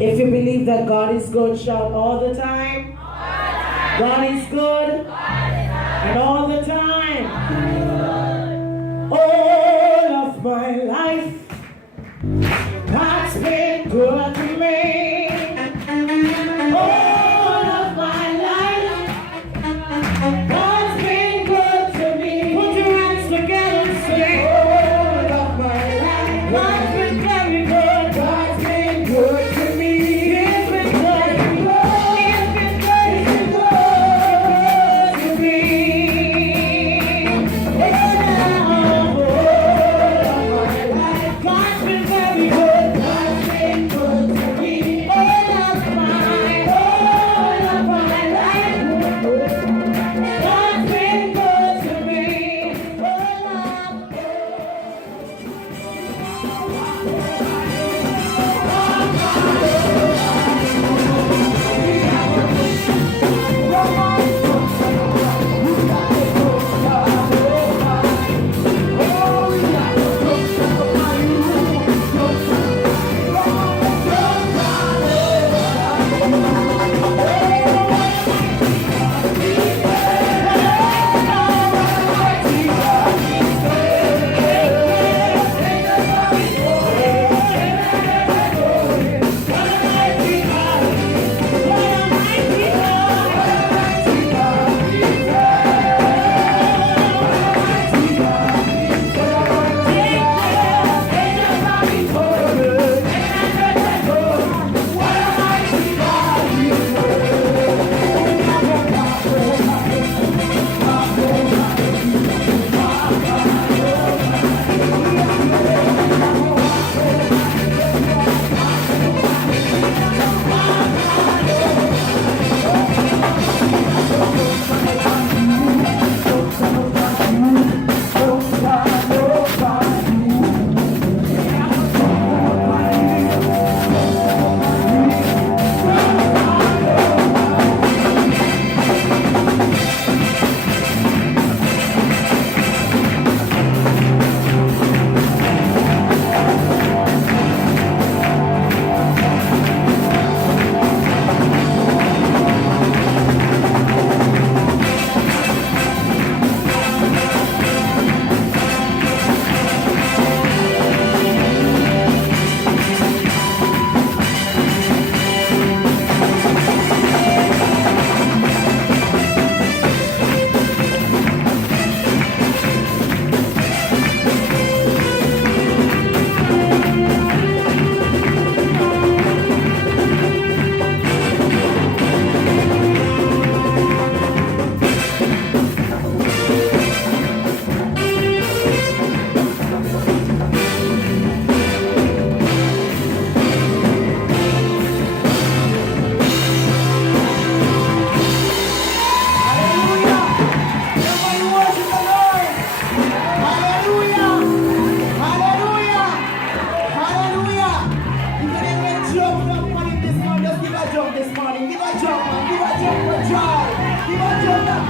If you believe that God is good, shout all the time. God is good. And all the time. All of my life, God's been good to me. All of my life, God's been good to me. Put your hands together and say, all of my life, God's been very good. God's been good to me. He's been good. He's been good to me.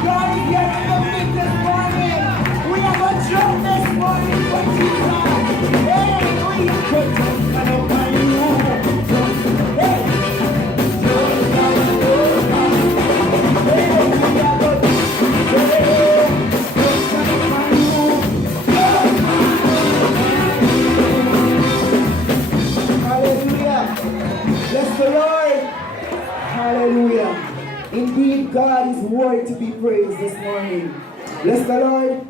God is here in the midst this morning. We have a job this morning for Jesus. Hey, we could just stand up by you. Hey, just hallelujah. Bless the Lord. Hallelujah. Indeed, God is worthy to be praised this morning. Bless the Lord.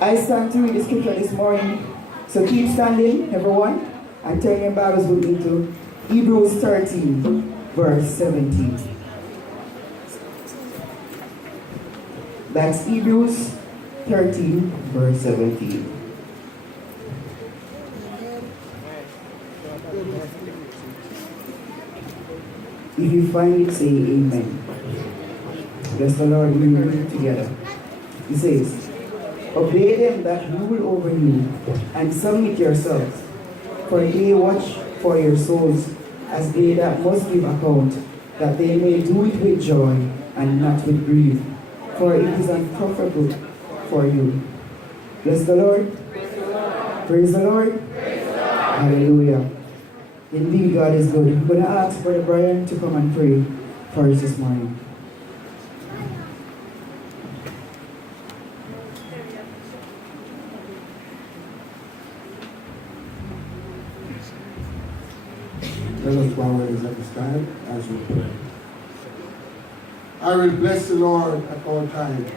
I stand to read the scripture this morning. So keep standing, everyone, and turn your Bibles with me to Hebrews 13, verse 17. That's Hebrews 13, verse 17. If you find it, say amen. Bless the Lord, we will read together. He says, obey them that rule over you, and submit yourselves, for they watch for your souls, as they that must give account, that they may do it with joy, and not with grief, for it is unprofitable for you. Bless the Lord. Praise the Lord. Hallelujah. Indeed, God is good. I'm going to ask Brother Brian to come and pray for us this morning. Let us bow our heads at this time as we pray. I will bless the Lord at all times,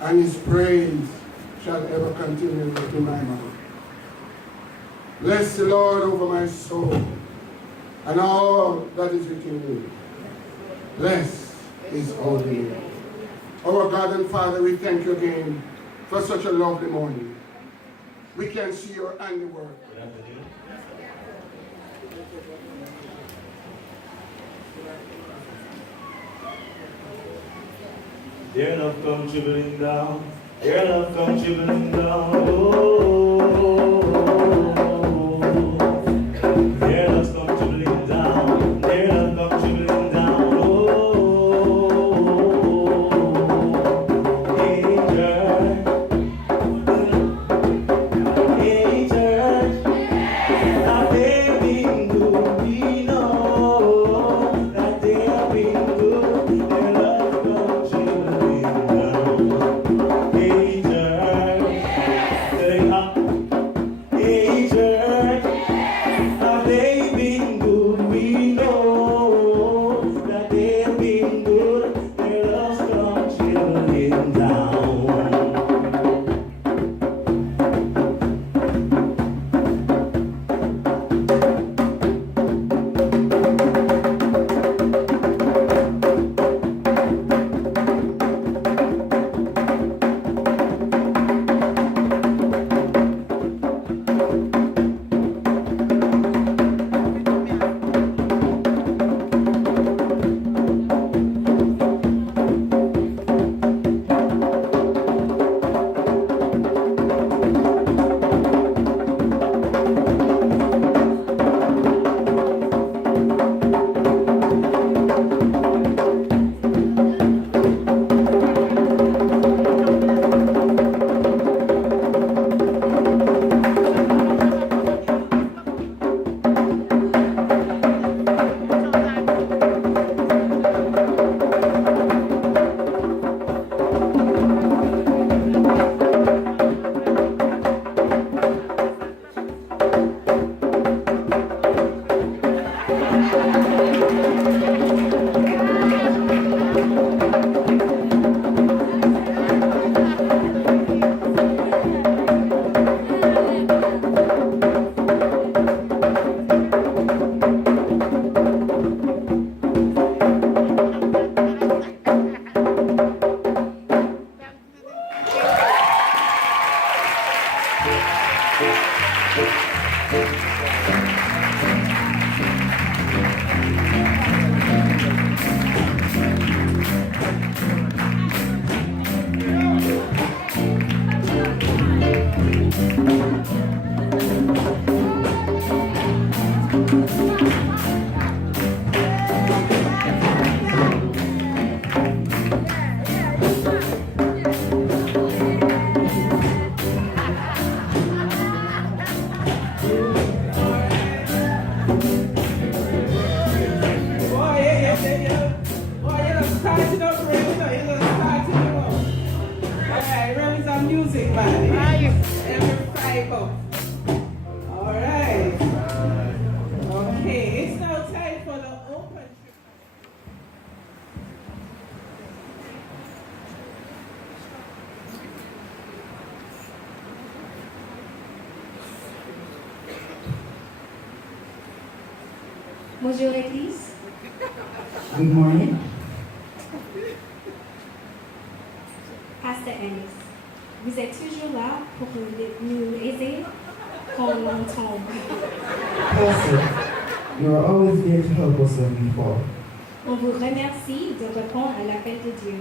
and his praise shall ever continue in my mouth. Bless the Lord over my soul, and all that is within me. Bless his holy name. Our God and Father, we thank you again for such a lovely morning. We can see your handiwork. Dear love come trickling down, dear love come trickling down, oh, dear love come trickling down, dear love come trickling down, oh, hey church, that they been good, we know that they have been good, their love come trickling down. Hey church, say Bonjour Église. Good morning. Pasteur Ellis, vous êtes toujours là pour nous aider quand on tombe. Pastor, you are always there to help us when we fall. On vous remercie de répondre à l'appel de Dieu.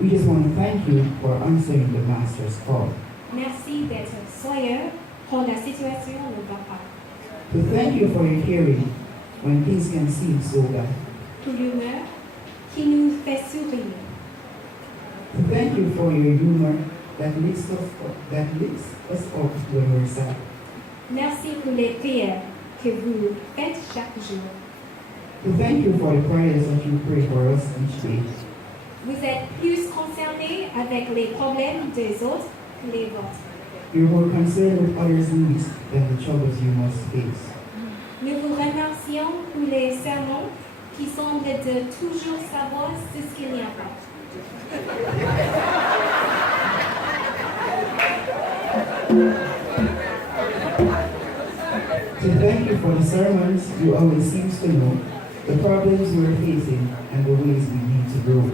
We just want to thank you for answering the Master's call. Merci d'être soyeux quand la situation ne va pas. To thank you for your hearing when things can seem so bad. Pour l'humeur qui nous fait sourire. To thank you for your humor that lifts us up when we're sad. Merci pour les prières que vous faites chaque jour. To thank you for the prayers that you pray for us each day. Vous êtes plus concerné avec les problèmes des autres que les vôtres. You're more concerned with others' needs than the troubles you must face. Nous vous remercions pour les sermons qui semblent de toujours savoir ce qu'il n'y a pas. To thank you for the sermons you always seem to know, the problems we're facing, and the ways we need to grow.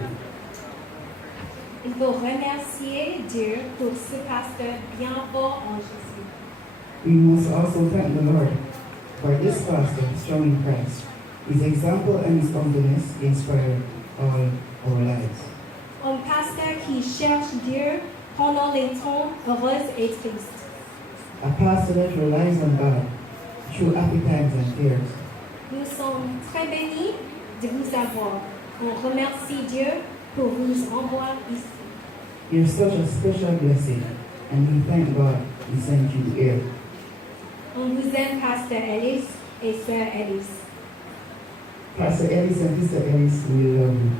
Il faut remercier Dieu pour ce pasteur bien fort en Jésus. We must also thank the Lord for this pastor strong in Christ. His example and his humbleness inspire all our lives. Un pasteur qui cherche Dieu pendant les temps heureux et tristes. A pastor that relies on God through happy times and tears. Nous sommes très bénis de vous avoir. On remercie Dieu pour vous envoyer ici. You're such a special blessing, and we thank God He sent you here. On vous aime, Pasteur Ellis et Sœur Ellis. Pastor Ellis and Sister Ellis, we love you.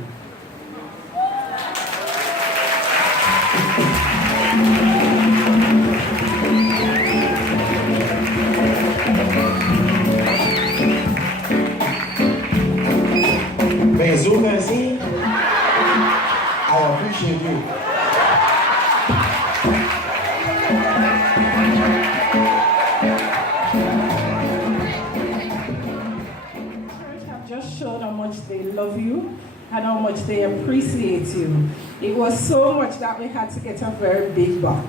Mais you can see, I appreciate you. Church have just shown how much they love you and how much they appreciate you. It was so much that we had to get a very big box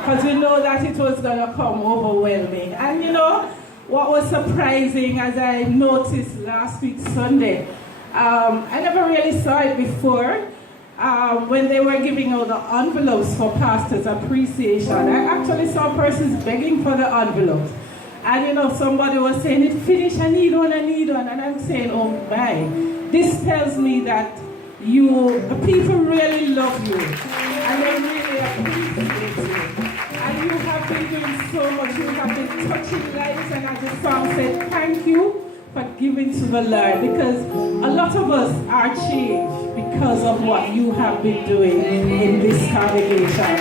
because we know that it was going to come overwhelming. And you know, what was surprising as I noticed last week Sunday, I never really saw it before. When they were giving out the envelopes for pastors' appreciation, I actually saw persons begging for the envelopes. And you know, somebody was saying, "It finished, I need one. And I'm saying, oh my. This tells me that the people really love you. And they really appreciate you. And you have been doing so much. You have been touching lives. And as the song said, thank you for giving to the Lord. Because a lot of us are changed because of what you have been doing in this congregation.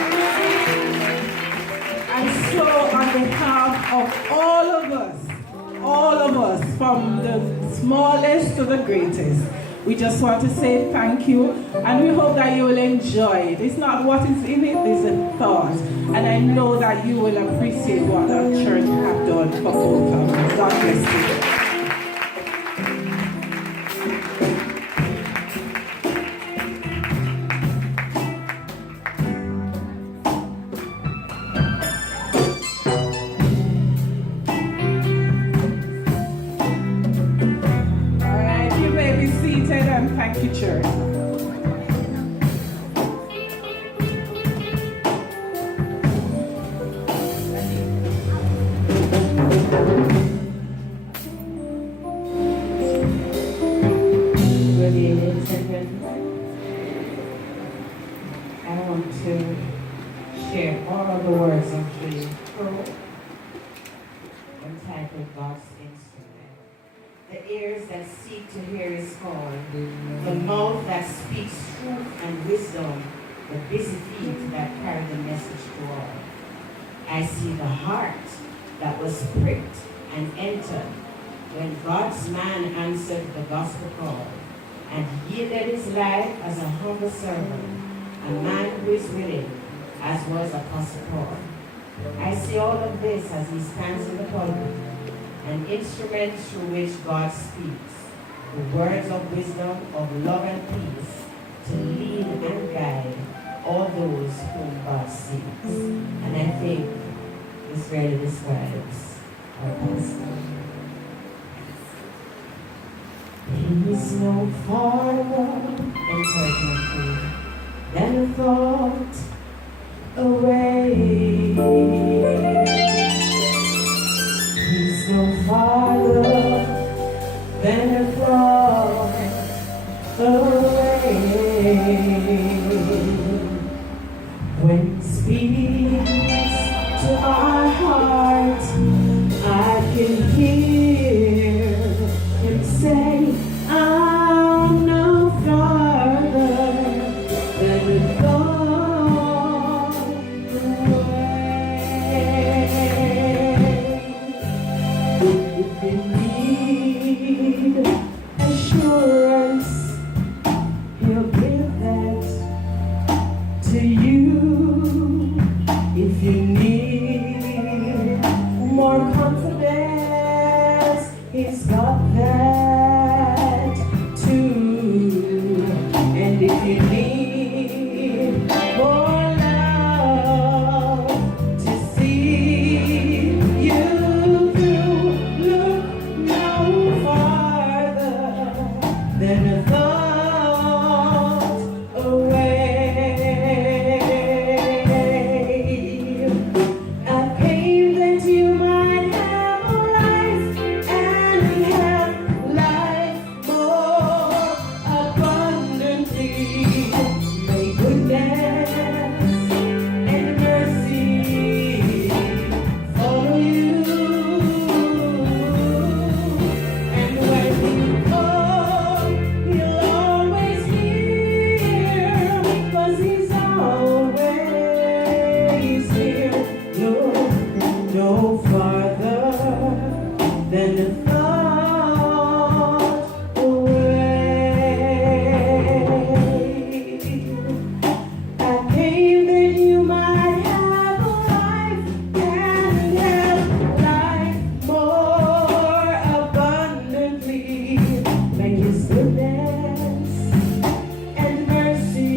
And so on behalf of all of us, from the smallest to the greatest, we just want to say thank you, and we hope that you will enjoy it. It's not what is in it, it's a thought. And I know that you will appreciate what our church have done for both of you. God bless you. Thank you, church. Good evening, children. I want to share all of the words of the poem entitled God's Instrument. The ears that seek to hear His call, the mouth that speaks truth and wisdom, the busy feet that carry the message to all. I see the heart that was pricked and entered when God's man answered the gospel call and yielded his life as a humble servant, a man who is willing, as was Apostle Paul. I see all of this as he stands in the pulpit, an instrument through which God speaks. the words of wisdom, of love and peace, to lead and guide all those whom God seeks. And I think this really describes our pastor. He's no farther, encouragement than a thought away. He's no farther than a thought away. When he speaks to our heart, I can hear him say, I'm no farther than a thought away. If you need assurance, he'll give that to you. If you need more confidence, he's got that too. And if you need more love to see you through, look no farther than a thought away. I came that you might have a life and have life more abundantly. May goodness and mercy follow you. And when you call, he'll always hear, 'cause he's always here. Look no farther than a thought away. I came that you might have a life and have life more abundantly. May his goodness and mercy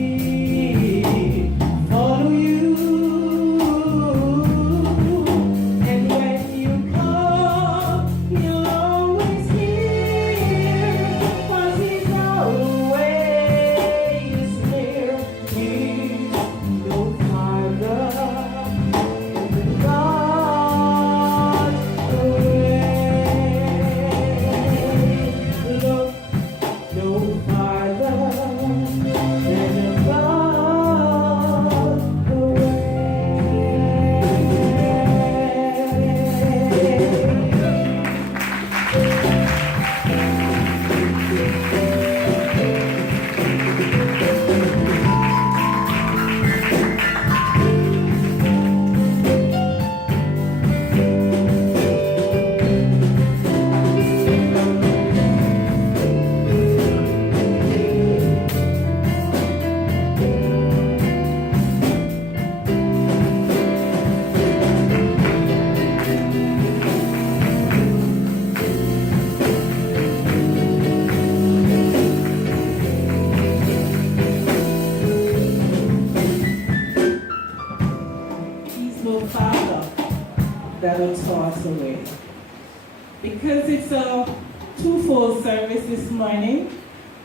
follow you. And when you call, he'll always hear, 'cause he's always near. He's no farther than God away. Look no farther than God away. He's no farther than a thought away. Because it's a twofold service this morning,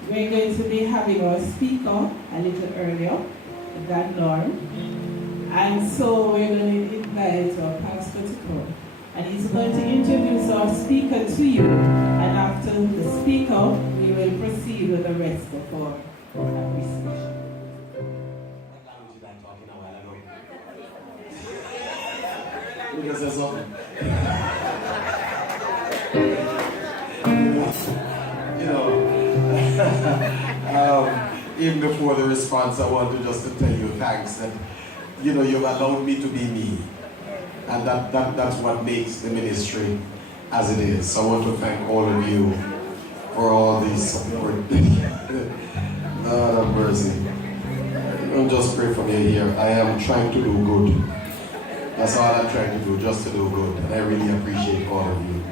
we're going to be having our speaker a little earlier than norm. And so we're going to invite our pastor to come. And he's going to introduce our speaker to you. And after the speaker, we will proceed with the rest of our appreciation. You can say something. You know, even before the response, I want to just to tell you thanks that, you know, you've allowed me to be me. And that's what makes the ministry as it is. So I want to thank all of you for all the support. Lord have mercy. Don't just pray for me here. I am trying to do good. That's all I'm trying to do, just to do good. And I really appreciate all of you.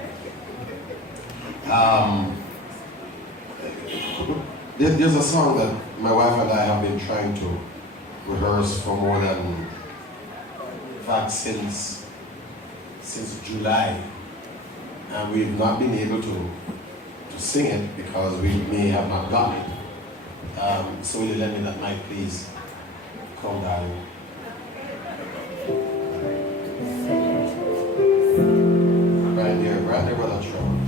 There's a song that my wife and I have been trying to rehearse for more than, in fact, since July, and we've not been able to sing it because we may have not gotten it. So will you let me that mic, please? Come down. Right there where the throne.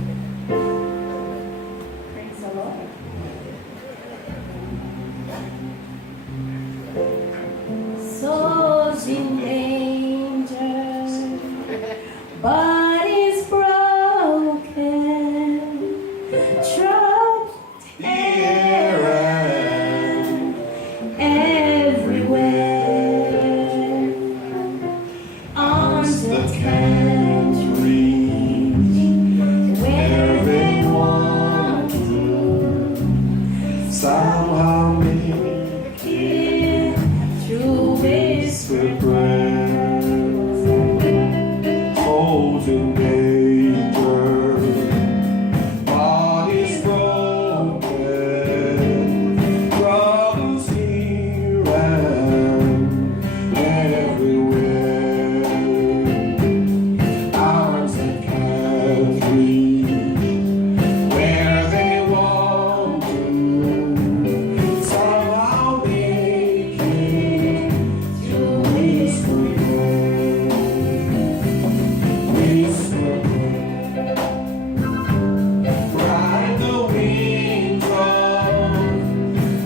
Praise the Lord. Souls in danger, bodies broken, trapped and everywhere. Arms that can't reach where they want to. Somehow make Here through whispered prayers, holding danger, bodies broken, problems here and everywhere. Arms that can't reach where they want to. Somehow making through whispered ride the wings of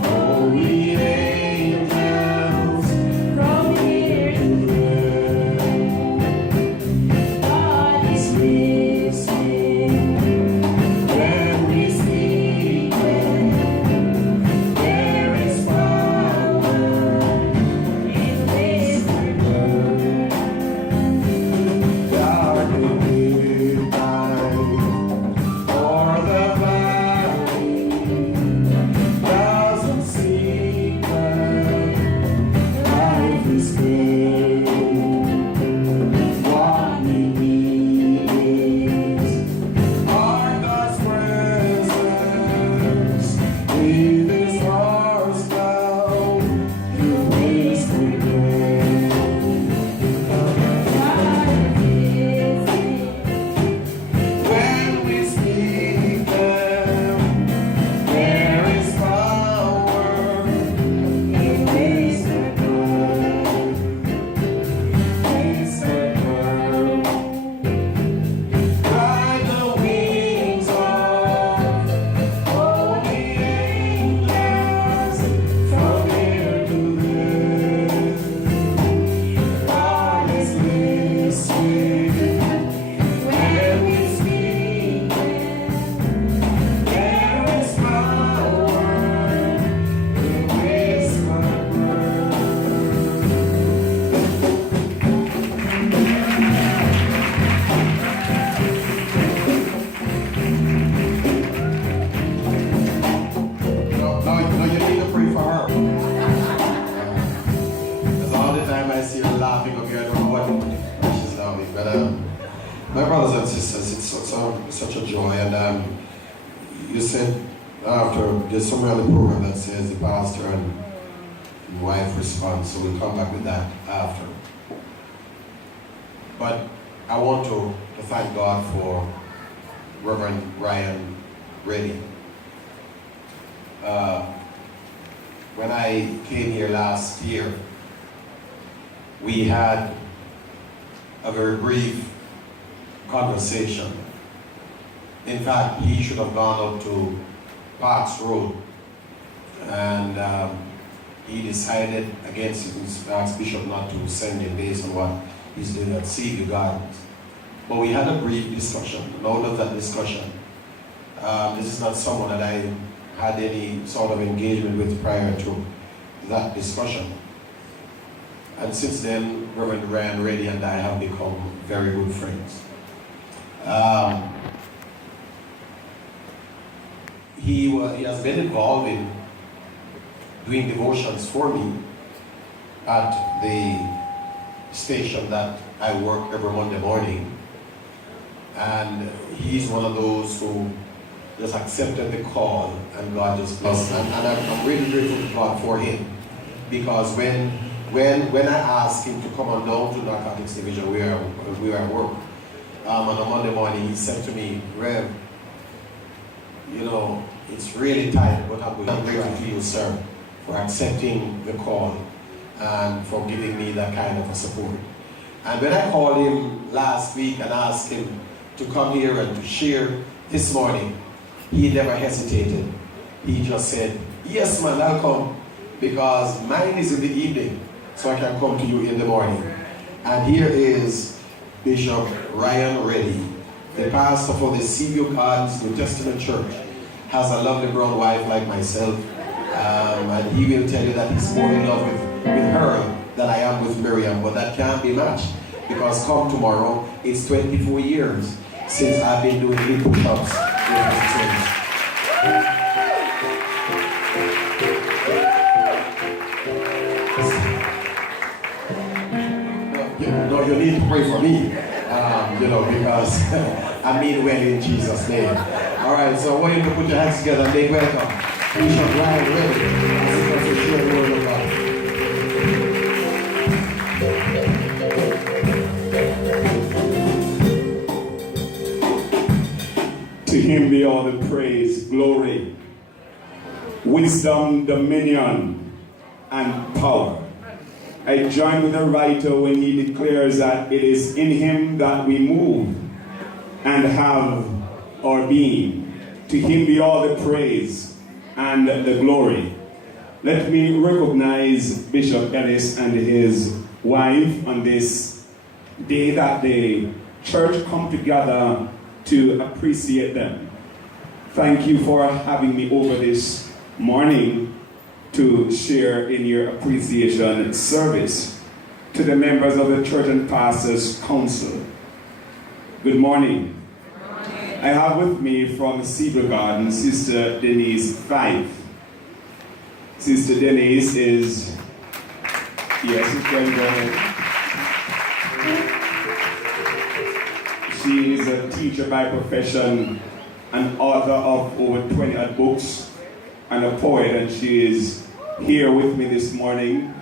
holy angels from here to God is listening when we speak. there is power in whispered Dark midnight or the valley doesn't seem that life is good. What we need is our God's presence with His hearts down to whisper when we speak them, there is power in whispered word. Whispered word. Ride the wings of holy angels from here to there. God is listening when we speak them. There is power in whispered word. No, you need to pray for her. Because all the time I see her laughing up here, I don't know what she's laughing. But my brothers and sisters, it's such a joy. And you said after, there's somewhere on the program that says the pastor and wife response, so we'll come back with that after. But I want to thank God for Reverend Ryan Reddy. When I came here last year, we had a very brief conversation. In fact, he should have gone up to Parks Road, and he decided against his Archbishop not to send him based on what he's doing at Seaview Gardens. But we had a brief discussion, and out of that discussion, this is not someone that I had any sort of engagement with prior to that discussion. And since then, Reverend Ryan Reddy and I have become very good friends. He has been involved in doing devotions for me at the station that I work every Monday morning. And he's one of those who just accepted the call, and God just blessed. And I'm really grateful to God for him, because when I asked him to come on down to Narcotics Division, we were at work, on a Monday morning, he said to me, Rev, you know, it's really tight, but I'm grateful to you, sir, for accepting the call and for giving me that kind of a support. And when I called him last week and asked him to come here and to share this morning, he never hesitated. He just said, yes man, I'll come, because mine is in the evening, so I can come to you in the morning. And here is Bishop Ryan Reddy, the pastor for the Sea of God's New Testament Church. Has a lovely brown wife like myself, and he will tell you that he's more in love with her than I am with Miriam, but that can't be matched, because come tomorrow, it's 24 years since I've been doing little push-ups with his twins. No, you need to pray for me, because I mean well in Jesus' name. All right, so I want you to put your hands together and make welcome Bishop Ryan Reddy as he comes to share the word of God. To him be all the praise, glory, wisdom, dominion, and power. I join with the writer when he declares that it is in him that we move and have our being. To him be all the praise and the glory. Let me recognize Bishop Ellis and his wife on this day that the church come together to appreciate them. Thank you for having me over this morning to share in your appreciation service. To the members of the Church and Pastors Council, good morning. I have with me from Cedar Garden, Sister Denise Fife. Sister Denise is, yes, she is a teacher by profession, an author of over 20 odd books, and a poet, and she is here with me this morning.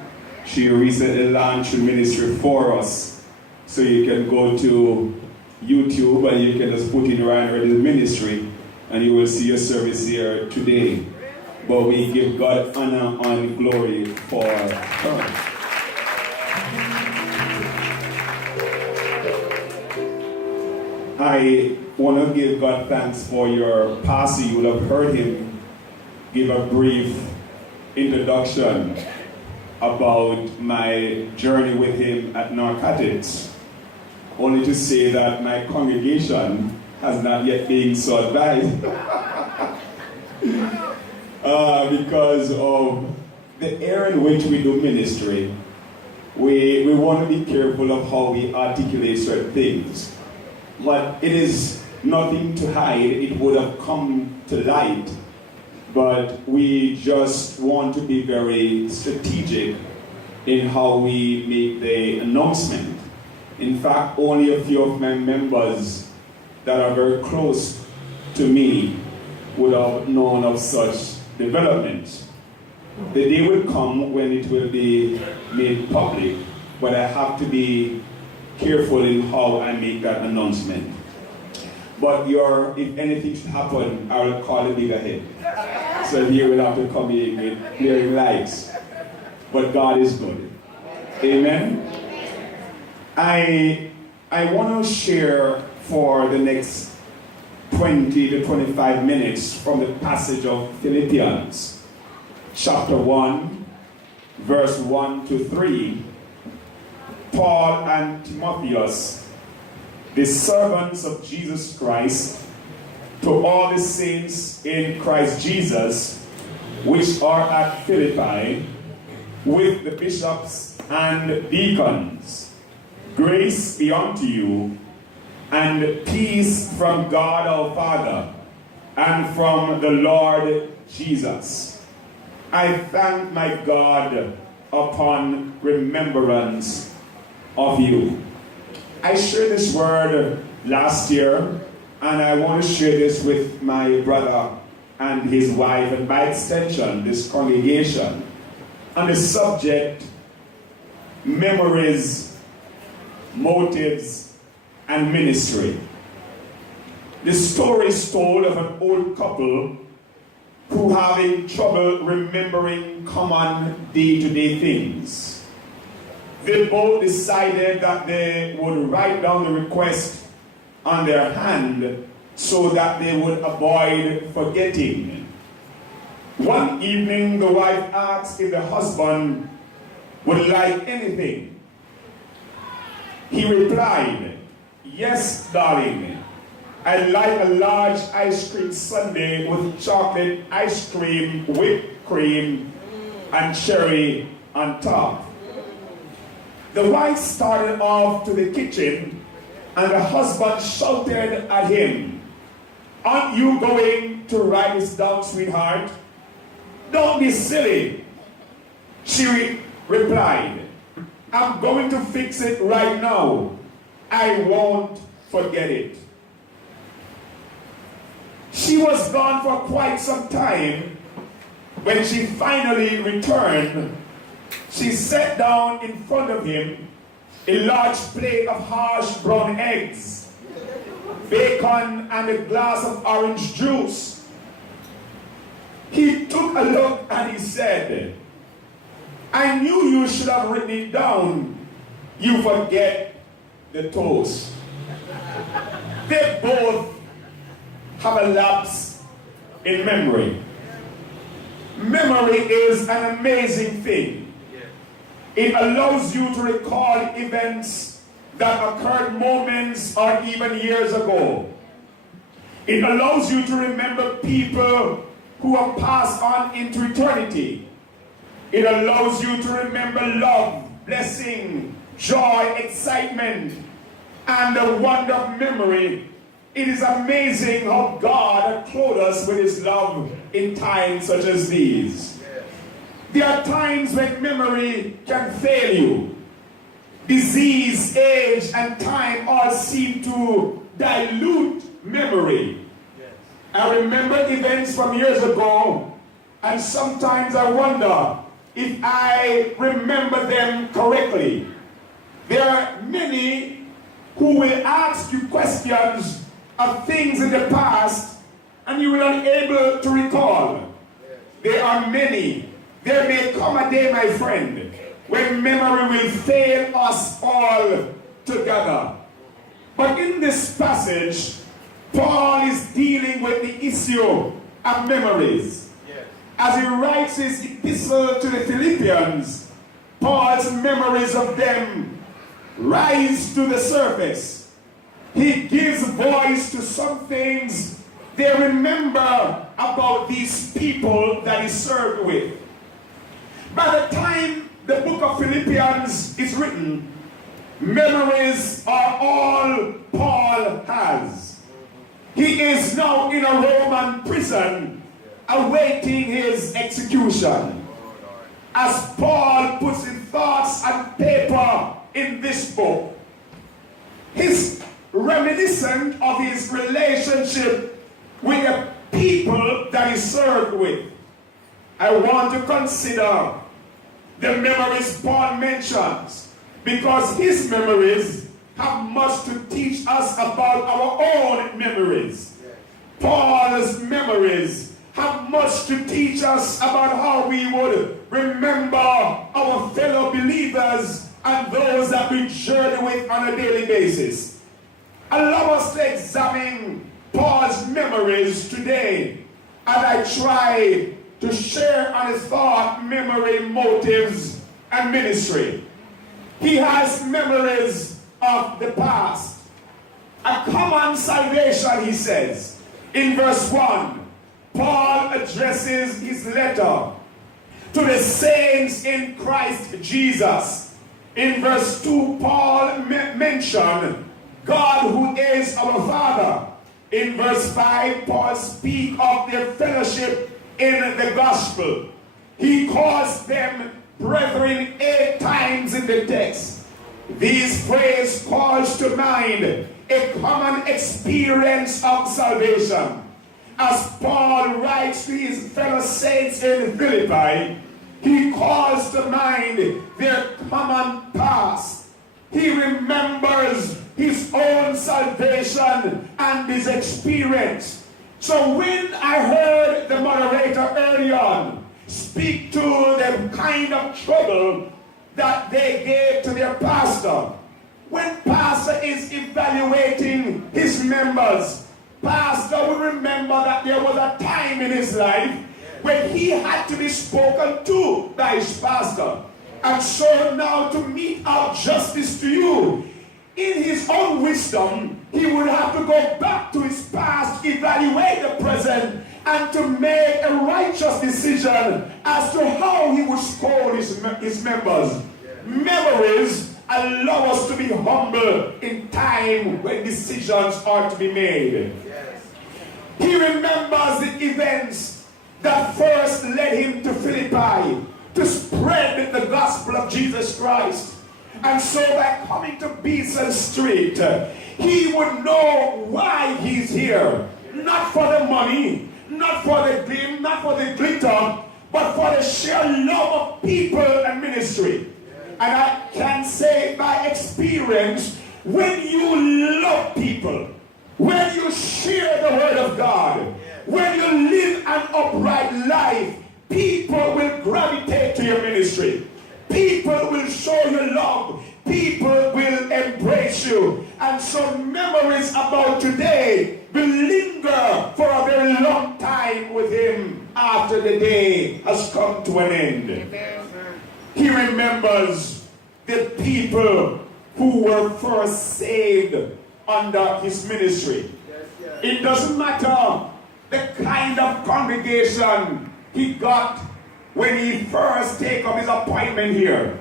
She recently launched a ministry for us, so you can go to YouTube and you can just put in Ryan Reddy's ministry and you will see a service here today. But we give God honor and glory for her. I want to give God thanks for your pastor. You will have heard him give a brief introduction about my journey with him at Narcotics. Only to say that my congregation has not yet been so advised because of the area in which we do ministry. We want to be careful of how we articulate certain things. But it is nothing to hide. It would have come to light. But we just want to be very strategic in how we make the announcement. In fact, only a few of my members that are very close to me would have known of such development. The day will come when it will be made public, but I have to be careful in how I make that announcement. But if anything should happen, I will call the bigger head. So he will have to come in with clearing lights. But God is good. Amen. I want to share for the next 20 to 25 minutes from the passage of Philippians, chapter 1, verse 1 to 3. Paul and Timotheus, the servants of Jesus Christ, to all the saints in Christ Jesus, which are at Philippi, with the bishops and deacons. Grace be unto you, and peace from God our Father, and from the Lord Jesus. I thank my God upon remembrance of you. I shared this word last year, and I want to share this with my brother and his wife, and by extension, this congregation, on the subject, memories, motives, and ministry. The story is told of an old couple who having trouble remembering common day-to-day things. They both decided that they would write down the request on their hand so that they would avoid forgetting. One evening, the wife asked if the husband would like anything. He replied, "Yes, darling. I like a large ice cream sundae with chocolate ice cream, whipped cream, and cherry on top." The wife started off to the kitchen, and the husband shouted at him, "Aren't you going to write this down, sweetheart? Don't be silly." She replied, "I'm going to fix it right now. I won't forget it." She was gone for quite some time. When she finally returned, she sat down in front of him a large plate of harsh brown eggs, bacon, and a glass of orange juice. He took a look and he said, "I knew you should have written it down. You forget the toast." They both have a lapse in memory. Memory is an amazing thing. It allows you to recall events that occurred moments or even years ago. It allows you to remember people who have passed on into eternity. It allows you to remember love, blessing, joy, excitement, and the wonder of memory. It is amazing how God clothed us with his love in times such as these. There are times when memory can fail you. Disease, age, and time all seem to dilute memory. I remember events from years ago, and sometimes I wonder if I remember them correctly. There are many who will ask you questions of things in the past, and you will not be able to recall. There are many. There may come a day, my friend, when memory will fail us all together. But in this passage, Paul is dealing with the issue of memories. As he writes his epistle to the Philippians, Paul's memories of them rise to the surface. He gives voice to some things they remember about these people that he served with. By the time the book of Philippians is written, memories are all Paul has. He is now in a Roman prison awaiting his execution. As Paul puts his thoughts on paper in this book, he's reminiscent of his relationship with the people that he served with. I want to consider the memories Paul mentions, because his memories have much to teach us about our own memories. Paul's memories have much to teach us about how we would remember our fellow believers and those that we journey with on a daily basis. Allow us to examine Paul's memories today as I try to share on his thought, memory, motives, and ministry. He has memories of the past. A common salvation, he says. In verse 1, Paul addresses his letter to the saints in Christ Jesus. In verse 2, Paul mentioned God who is our Father. In verse 5, Paul speaks of their fellowship in the gospel. He calls them brethren 8 times in the text. These phrases calls to mind a common experience of salvation. As Paul writes to his fellow saints in Philippi, he calls to mind their common past. He remembers his own salvation and his experience. So when I heard the moderator early on speak to the kind of trouble that they gave to their pastor, when pastor is evaluating his members, pastor will remember that there was a time in his life when he had to be spoken to by his pastor. And so now to mete out justice to you, in his own wisdom, he would have to go back to his past, evaluate the present, and to make a righteous decision as to how he would scold his members. Memories allow us to be humble in time when decisions are to be made. He remembers the events that first led him to Philippi to spread the gospel of Jesus Christ. And so by coming to Beeson Street, he would know why he's here. Not for the money, not for the gleam, not for the glitter, but for the sheer love of people and ministry. And I can say by experience, when you love people, when you share the word of God, when you live an upright life, people will gravitate to your ministry. People will show you love. People will embrace you. And so memories about today will linger for a very long time with him after the day has come to an end. He remembers the people who were first saved under his ministry. It doesn't matter the kind of congregation he got when he first take up his appointment here.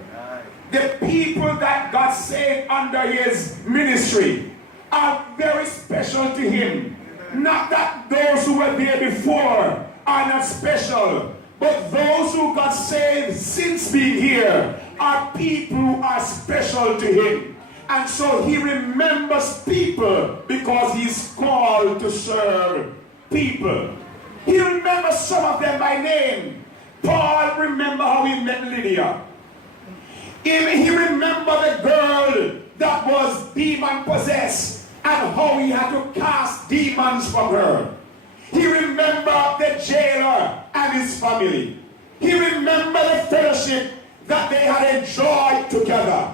The people that got saved under his ministry are very special to him. Not that those who were there before are not special, but those who got saved since being here are people who are special to him. And so he remembers people because he's called to serve people. He remembers some of them by name. Paul remember how he met Lydia. He remembered the girl that was demon possessed and how he had to cast demons from her. He remembered the jailer and his family. He remembered the fellowship that they had enjoyed together.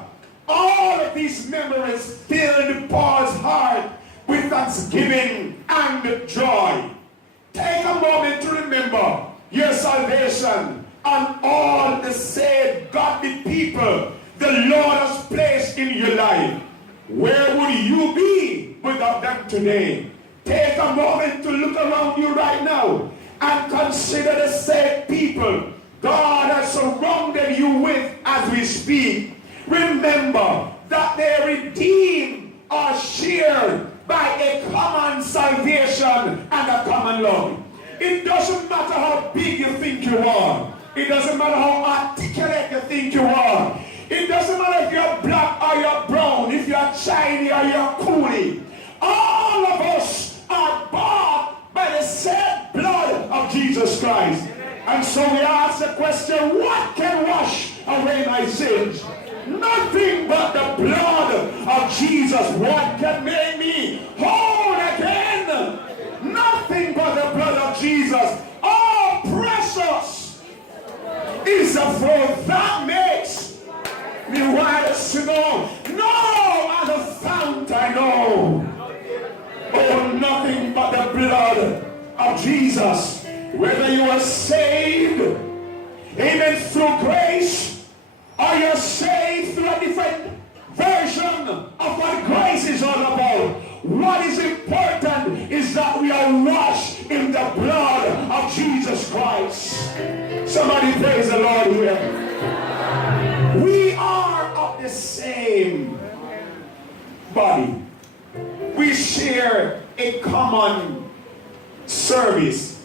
All of these memories filled Paul's heart with thanksgiving and joy. Take a moment to remember your salvation and all the saved godly people the Lord has placed in your life. Where would you be without them today? Take a moment to look around you right now and consider the saved people God has surrounded you with as we speak. Remember that they are redeemed or shared by a common salvation and a common love. It doesn't matter how big you think you are. It doesn't matter how articulate you think you are. It doesn't matter if you're black or you're brown, if you're Chinese or you're coolie. All of us are bought by the same blood of Jesus Christ. And so we ask the question, what can wash away my sins? Nothing but the blood of Jesus. What can make me whole again? Nothing but the blood of Jesus. Oh, precious is the flow that makes me white as snow. No other fount I know. Oh, nothing but the blood of Jesus. Whether you are saved, amen, through grace, or you're saved through a different version of what grace is all about. What is important is that we are washed in the blood of Jesus Christ. Somebody praise the Lord here. We are of the same body. We share a common service.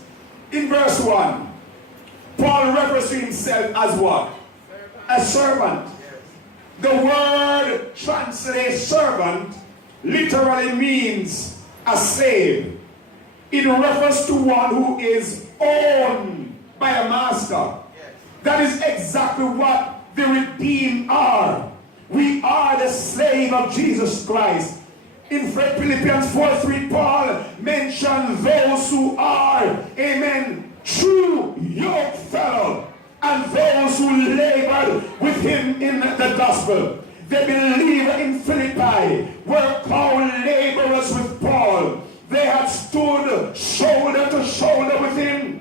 In verse 1, Paul refers to himself as what? A servant. The word translated servant literally means a slave, in reference to one who is owned by a master. That is exactly what the redeemed are. We are the slave of Jesus Christ. In Philippians 4:3, Paul mentioned those who are, amen, true yoke fellow, and those who labored with him in the gospel. The believer in Philippi were called laborers with Paul. They had stood shoulder to shoulder with him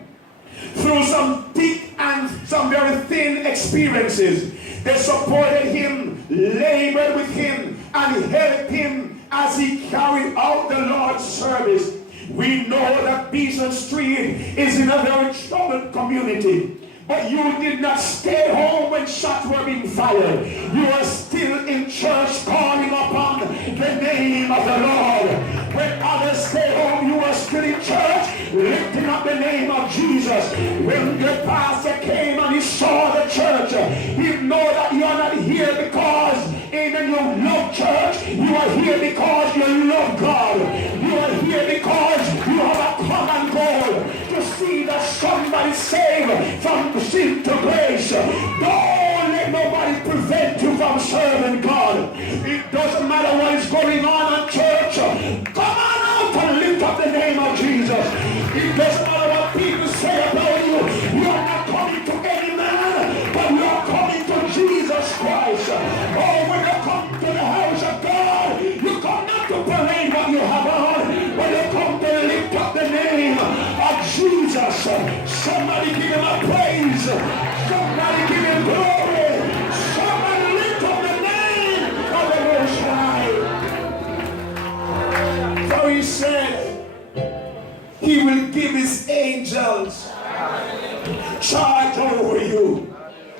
through some thick and some very thin experiences. They supported him, labored with him, and helped him as he carried out the Lord's service. We know that Beeson Street is in a very troubled community. But you did not stay home when shots were being fired. You are still in church calling upon the name of the Lord. When others stay home, you are still in church lifting up the name of Jesus. When the pastor came and he saw the church, he know that you are not here because, amen, you love church. You are here because you love God. You are here because you have a common goal to see that somebody saved from sin to grace. Don't let nobody prevent you from serving God. It doesn't matter what is going on in church. Come on out and lift up the name of Jesus. It doesn't matter what people say about you. You are not coming to any man, but you are coming to Jesus Christ. Oh, when you come to the house of God, you come not to parade what you have on, but you come to lift up the name of Jesus. Somebody give him a praise. Somebody give him glory. Somebody lift up the name of the Most High. So he said, he will give his angels charge over you.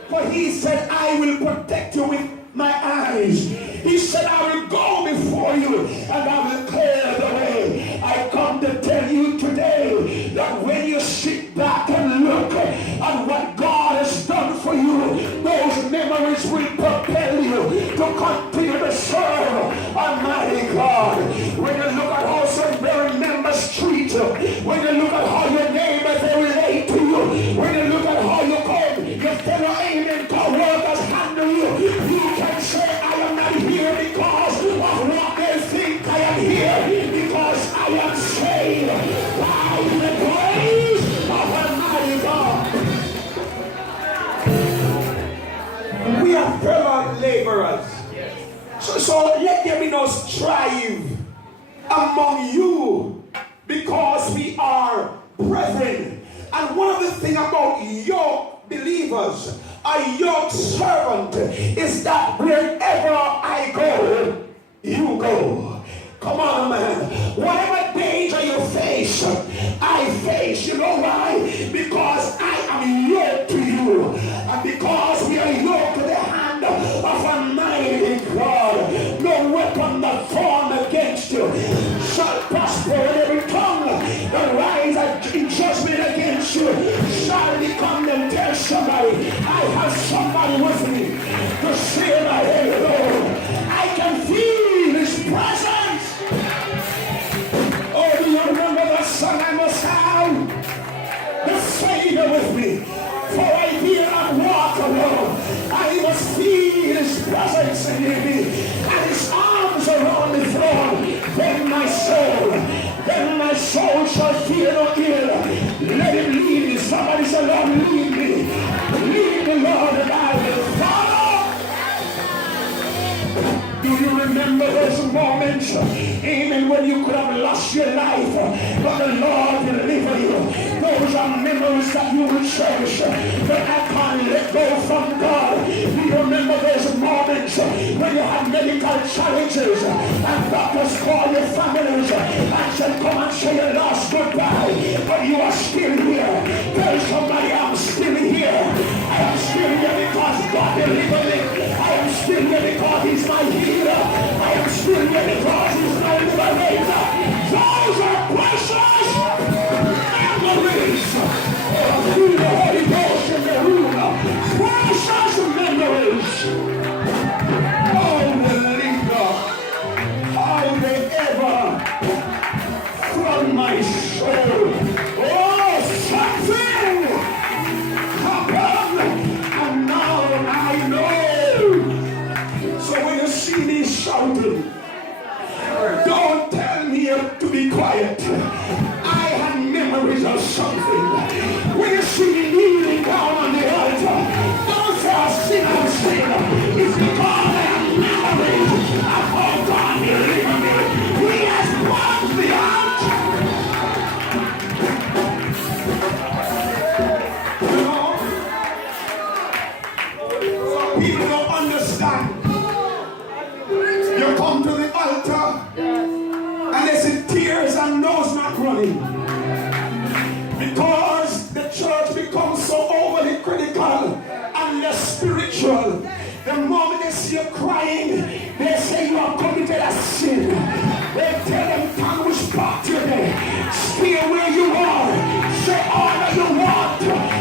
For he said, I will protect you with my eyes. He said, I will go before you and I will clear the way. I come to tell you today that when you sit back and look at what God has done for you, those memories will propel you to continue to serve Almighty God. When you look at how some very members treat you, when you look at how your neighbors they relate to you, when you look at how you come, your fellow amen co-workers handle you, you can say, I am not here because of what they think. I am here because I am saved by the grace of Almighty God. We are fellow laborers. So let there be no strife among you because we are brethren. And one of the things about yoke believers, a yoke servant, is that wherever I go, you go. Come on, man. Whatever danger you face, I face. You know why? Because I am yoked to you. And because we are yoked to the hand of Almighty God, no weapon that form against you shall prosper, and every tongue that rise in judgment against you shall be condemned. Tell somebody, I have somebody with me to say my head, Lord. I can feel his presence. Oh, do you remember that song I must have? The Savior with me, for I did not walk alone. I must feel his presence in me, and his arms around the throne. Then my soul shall fear no ill. Let him lead me. Somebody say, Lord, lead me. Lead me, Lord, and I will follow. Do you remember those moments, amen, when you could have lost your life, but the Lord delivered you? Those are memories that you will cherish, that I can't let go from God. Do you remember those moments when you had medical challenges and doctors call your families and said, come and say your last goodbye, but you are still here? Tell somebody, I'm still here. I am still here because God delivered me. I am still here because he's my healer. I am still here because he's my liberator. Those are precious memories. Oh, through the Holy Ghost in the room. Precious memories. Oh, believe God. How they people don't understand. You come to the altar and they see tears and nose not running. Because the church becomes so overly critical and less spiritual. The moment they see you crying, they say you have committed a sin. They tell them, "Come, which part you're there. Stay where you are. Say all that you want.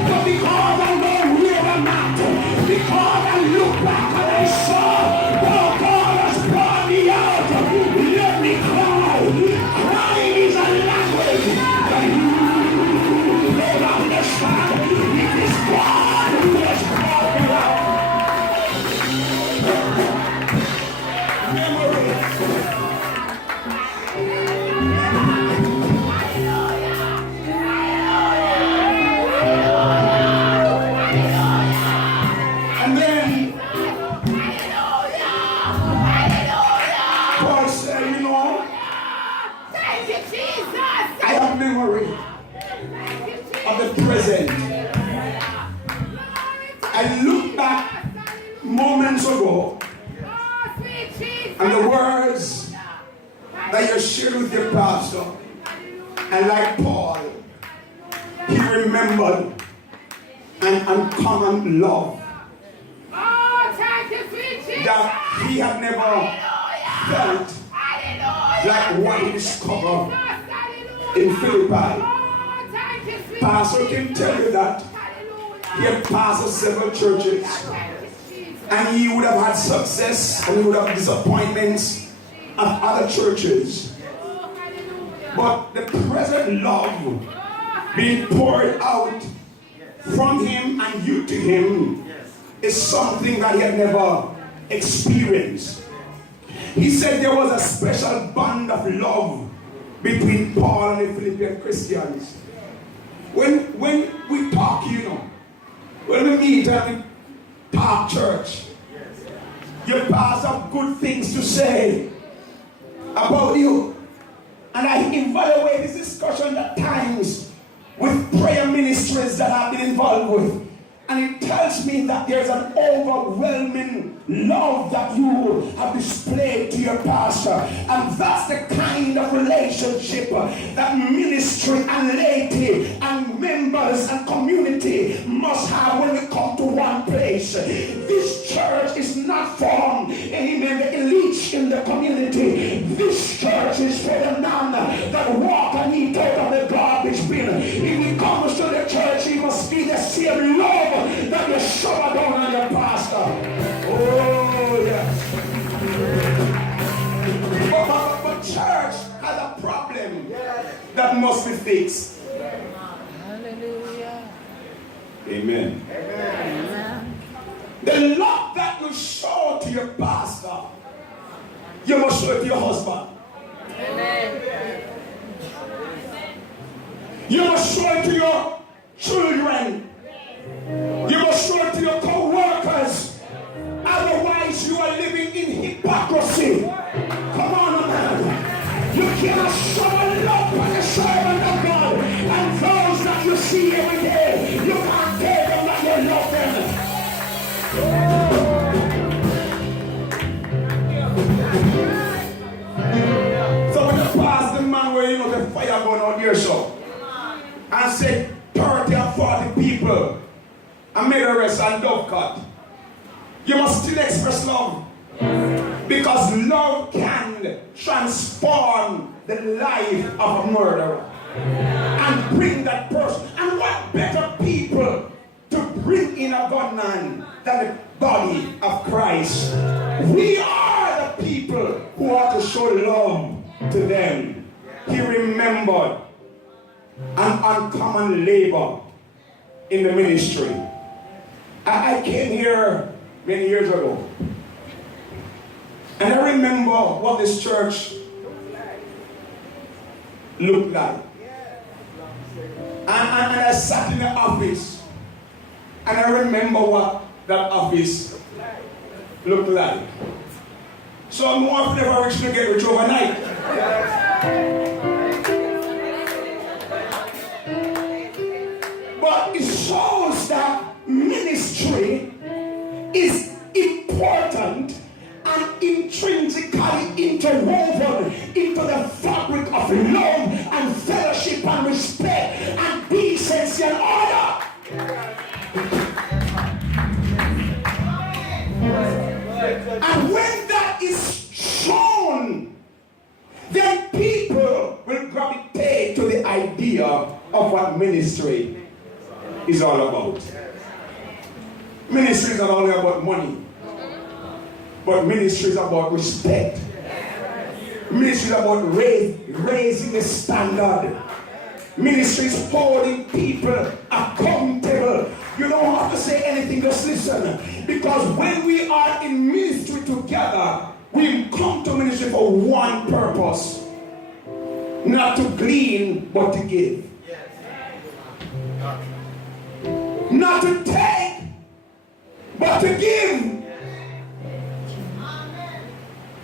But because I know where I'm at, because I look back and I saw, oh, God has brought me out. Let me cry. Crying is a language that you don't understand. It is God who has brought me out. And then Paul said, you know, I have memory of the present. I look back moments ago and the words that you shared with your pastor, and like Paul, he remembered an uncommon love that he had never felt like what he discovered in Philippi. Pastor can tell you that he had pastored several churches and he would have had success and he would have disappointments at other churches. But the present love being poured out from him and you to him is something that he had never experienced. He said there was a special bond of love between Paul and the Philippian Christians. When we talk, you know, when we meet and we talk church, your pastor have good things to say about you. And I evaluate this discussion at times with prayer ministries that I've been involved with. And it tells me that there's an overwhelming love that you have displayed to your pastor. And that's the kind of relationship that ministry and laity and members and community must have when we come to one place. This church is not for, amen, the elites in the community. This church is for the man that walk and eat out of the garbage bin. If he comes to the church, he must be the same love that you shower down on your pastor. Oh, yes. But church has a problem that must be fixed. Hallelujah. Amen. Amen. The love that you show to your pastor, you must show it to your husband. Amen. You must show it to your children. You must show it to your co-workers. Otherwise, you are living in hypocrisy. Come on, man. You cannot show love for the servant of God and those that you see every day. You can't tell them that you love them. So when you pass the man where you know the fire going out there, so and say 30 or 40 people and made arrest and dove cut, you must still express love. Because love can transform the life of a murderer and bring that person. And what better people to bring in a gunman than the body of Christ? We are the people who are to show love to them. He remembered an uncommon labor in the ministry. I came here many years ago, and I remember what this church looked like. And I sat in the office, and I remember what that office looked like. So I'm more never rich to get rich overnight. But it shows that ministry is ministry is all about. Ministry is not only about money, but ministry is about respect. Ministry is about raising the standard. Ministry is holding people accountable. You don't have to say anything, just listen. Because when we are in ministry together, we come to ministry for one purpose. Not to glean, but to give. Not to take, but to give.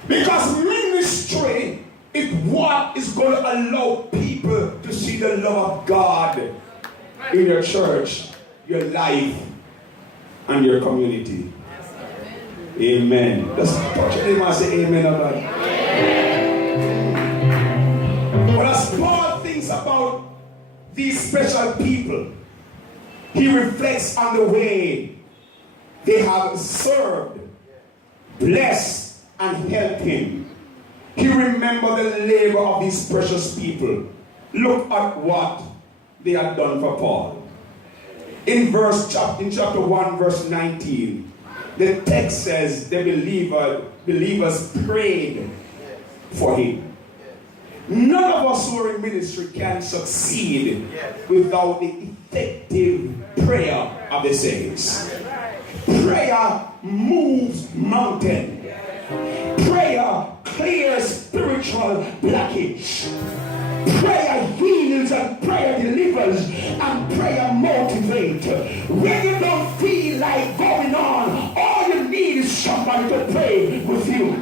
Because ministry is what is going to allow people to see the love of God in your church, your life, and your community. Amen. Let's touch your neighbor and say amen. But as Paul thinks about these special people, he reflects on the way they have served, blessed, and helped him. He remembered the labor of these precious people. Look at what they had done for Paul. In chapter 1, verse 19, the text says the believers prayed for him. None of us who are in ministry can succeed without the effective prayer of the saints. Prayer moves mountains. Prayer clears spiritual blockage. Prayer heals and prayer delivers and prayer motivates. When you don't feel like going on, all you need is somebody to pray with you.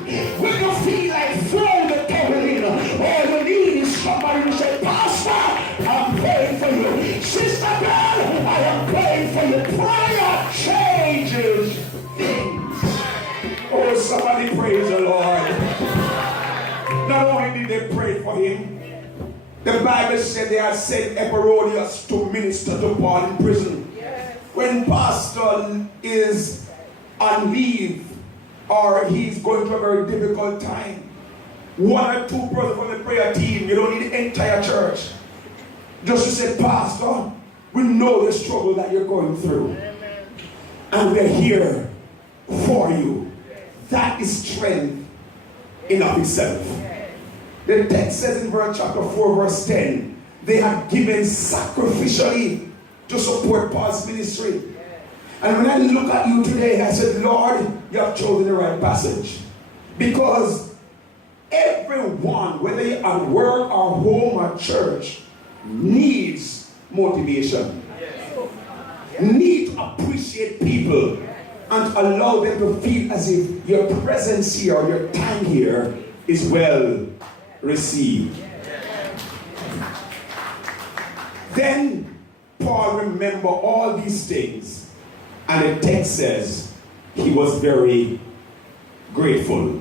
When you feel like throwing the towel in, all you need is somebody to say, Pastor, I'm praying for you. Sister Bell, I am praying for you. Prayer changes things. Oh, somebody praise the Lord. Not only did they pray for him, the Bible said they had sent Epaphroditus to minister to Paul in prison. When pastor is on leave or he's going through a very difficult time, one or two brothers from the prayer team, you don't need the entire church, just to say, Pastor, we know the struggle that you're going through, and we're here for you. That is strength in of itself. The text says in chapter 4, verse 10, they had given sacrificially to support Paul's ministry. And when I look at you today, I said, Lord, you have chosen the right passage. Because everyone, whether you're at work or home or church, needs motivation. Need to appreciate people and allow them to feel as if your presence here or your time here is well received. Then Paul remembered all these things, and the text says he was very grateful.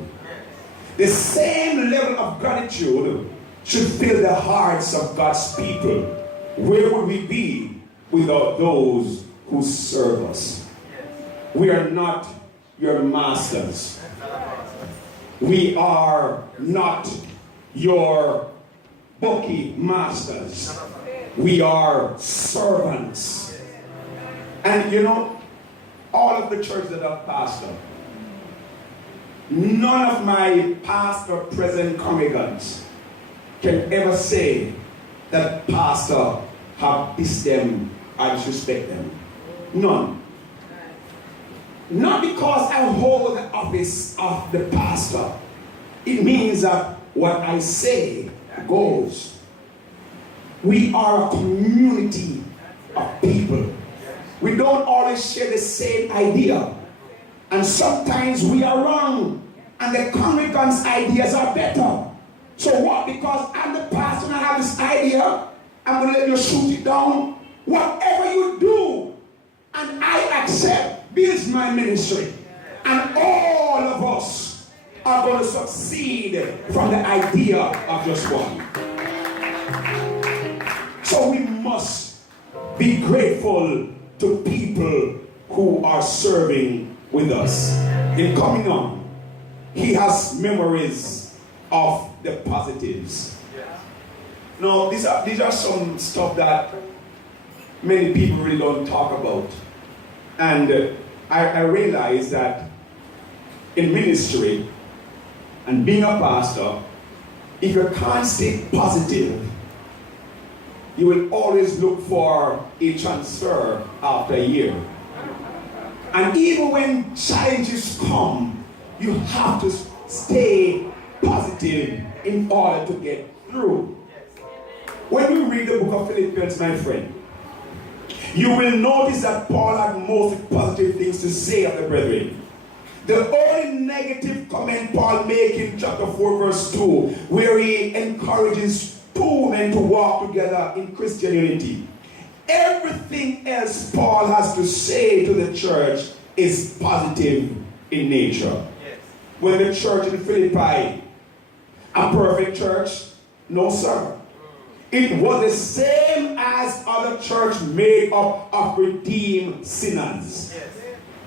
The same level of gratitude should fill the hearts of God's people. Where would we be without those who serve us? We are not your masters. We are not your bookie masters. We are servants. And you know, all of the churches that I've pastored, none of my past or present congregants can ever say that pastor have dissed them or disrespect them. None. Not because I hold the office of the pastor. It means that what I say goes. We are a community of people. We don't always share the same idea. And sometimes we are wrong. And the congregants' ideas are better. So what? Because I'm the pastor and I have this idea, I'm going to let you shoot it down. Whatever you do, and I accept, builds my ministry. And all of us are going to succeed from the idea of just one. So we must be grateful to people who are serving with us. In coming on, he has memories of the positives. Now, these are some stuff that many people really don't talk about. And I realized that in ministry and being a pastor, if you can't stay positive, you will always look for a transfer after a year. And even when challenges come, you have to stay positive in order to get through. When you read the book of Philippians, my friend, you will notice that Paul had most positive things to say of the brethren. The only negative comment Paul makes in chapter 4 verse 2, where he encourages two men to walk together in Christian unity. Everything else Paul has to say to the church is positive in nature. Yes. When the church in Philippi, a perfect church? No, sir. It was the same as other church made up of redeemed sinners. Yes.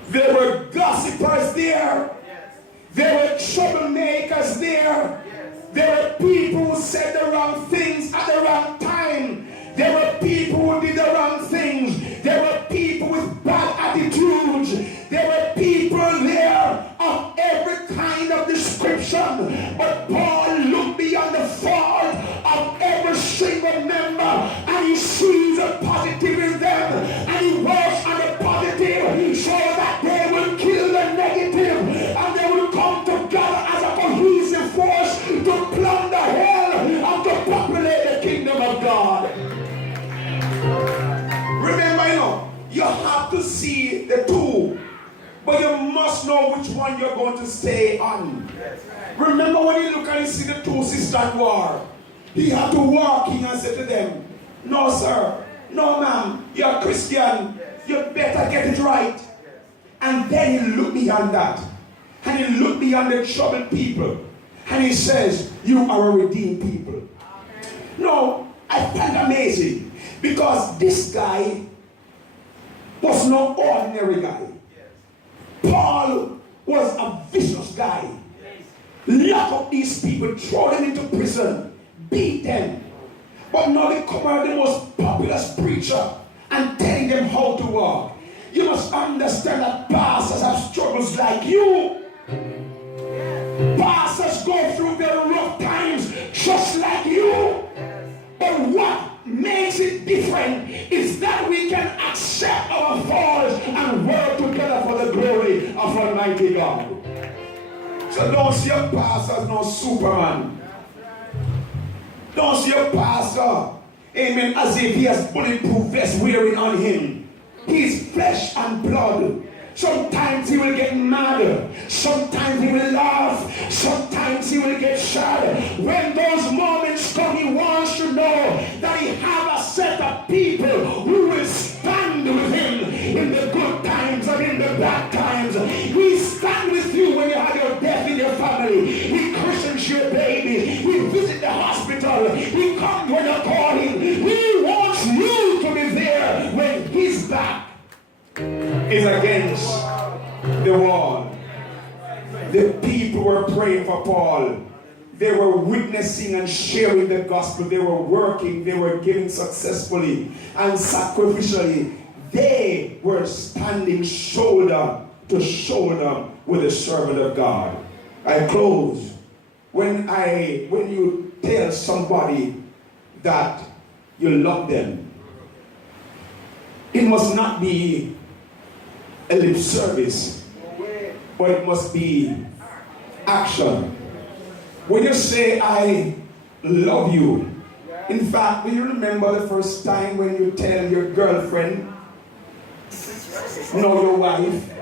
There were gossipers there. Yes. There were troublemakers there. Yes. There were people who said the wrong things at the wrong time. There were people who did the wrong things. There were people with bad attitudes. There were people there of every kind of description. But Paul looked beyond the fault of every single member, and he sees the positive in them, and he works on the positive so that they will kill the negative, and they will come together as a cohesive force to plunder hell and to populate the kingdom of God. Remember, you have to see the two, but you must know which one you're going to stay on. Remember when you look and you see the two sisters at war, he had to walk in and say to them, no sir, no ma'am, you're a Christian, you better get it right. And then he looked beyond that, and he looked beyond the troubled people, and he says, you are a redeemed people. No, I find amazing, because this guy was no ordinary guy. Paul was a vicious guy. Lock up these people, throw them into prison, beat them. But now they come out the most populous preacher and telling them how to walk. You must understand that pastors have struggles like you. Pastors go through their rough times just like you. But what makes it different is that we can accept our faults and work together for the glory of Almighty God. So don't see a pastor as no Superman. Don't see a pastor, amen, as if he has bulletproof vest wearing on him. He's flesh and blood. Sometimes he will get mad. Sometimes he will laugh. Sometimes he will get sad. When those moments come, he wants to know that he has a set of people who will stand with him in the good times and in the bad times. We stand with you when you have your death in your family. We christen your baby. We visit the hospital. We come when you're calling. We want you to be there when his back is against the wall. The people were praying for Paul. They were witnessing and sharing the gospel. They were working. They were giving successfully and sacrificially. They were standing shoulder to shoulder with the servant of God. I close. When you tell somebody that you love them, it must not be a lip service, but it must be action. When you say, I love you, in fact, do you remember the first time when you tell your girlfriend, no, your wife,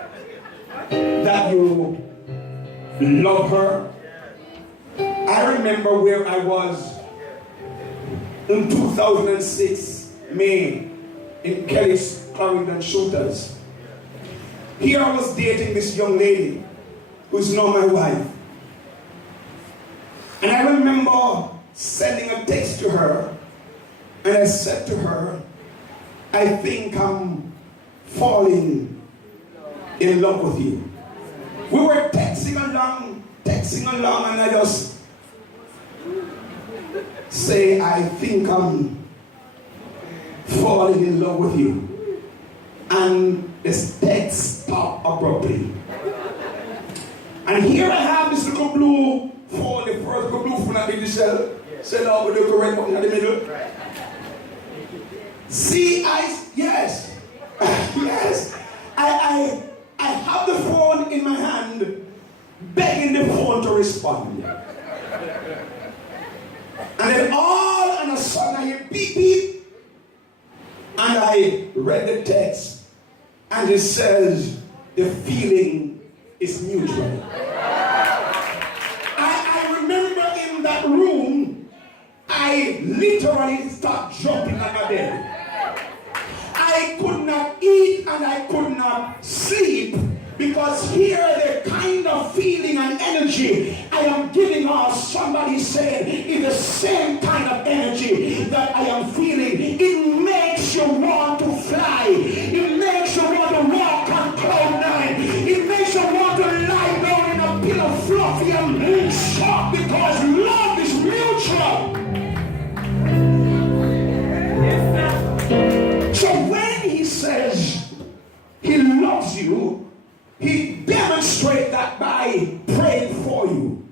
that you love her? I remember where I was in 2006, May, in Kelly's Clarendon Shooters. Here I was dating this young lady who is now my wife. And I remember sending a text to her, and I said to her, I think I'm falling in love with you. We were texting along, and I just say, I think I'm falling in love with you. And the text stopped abruptly. And here I have this little blue for the first blue from the shell. Sell out with the correct one in the middle. See, yes. Yes. I have the phone in my hand, begging the phone to respond. And then all of a sudden I hear beep beep. And I read the text. And it says, the feeling is mutual. I remember in that room, I literally started jumping like a bed. I could not eat and I could not sleep because here the kind of feeling and energy I am giving off, somebody said, is the same kind of energy that I am feeling. It makes you want to fly. It makes you want to walk on cloud nine. It makes you want to lie down in a pillow fluffy and soft because love is mutual. So when he says he loves you, he demonstrates that by praying for you,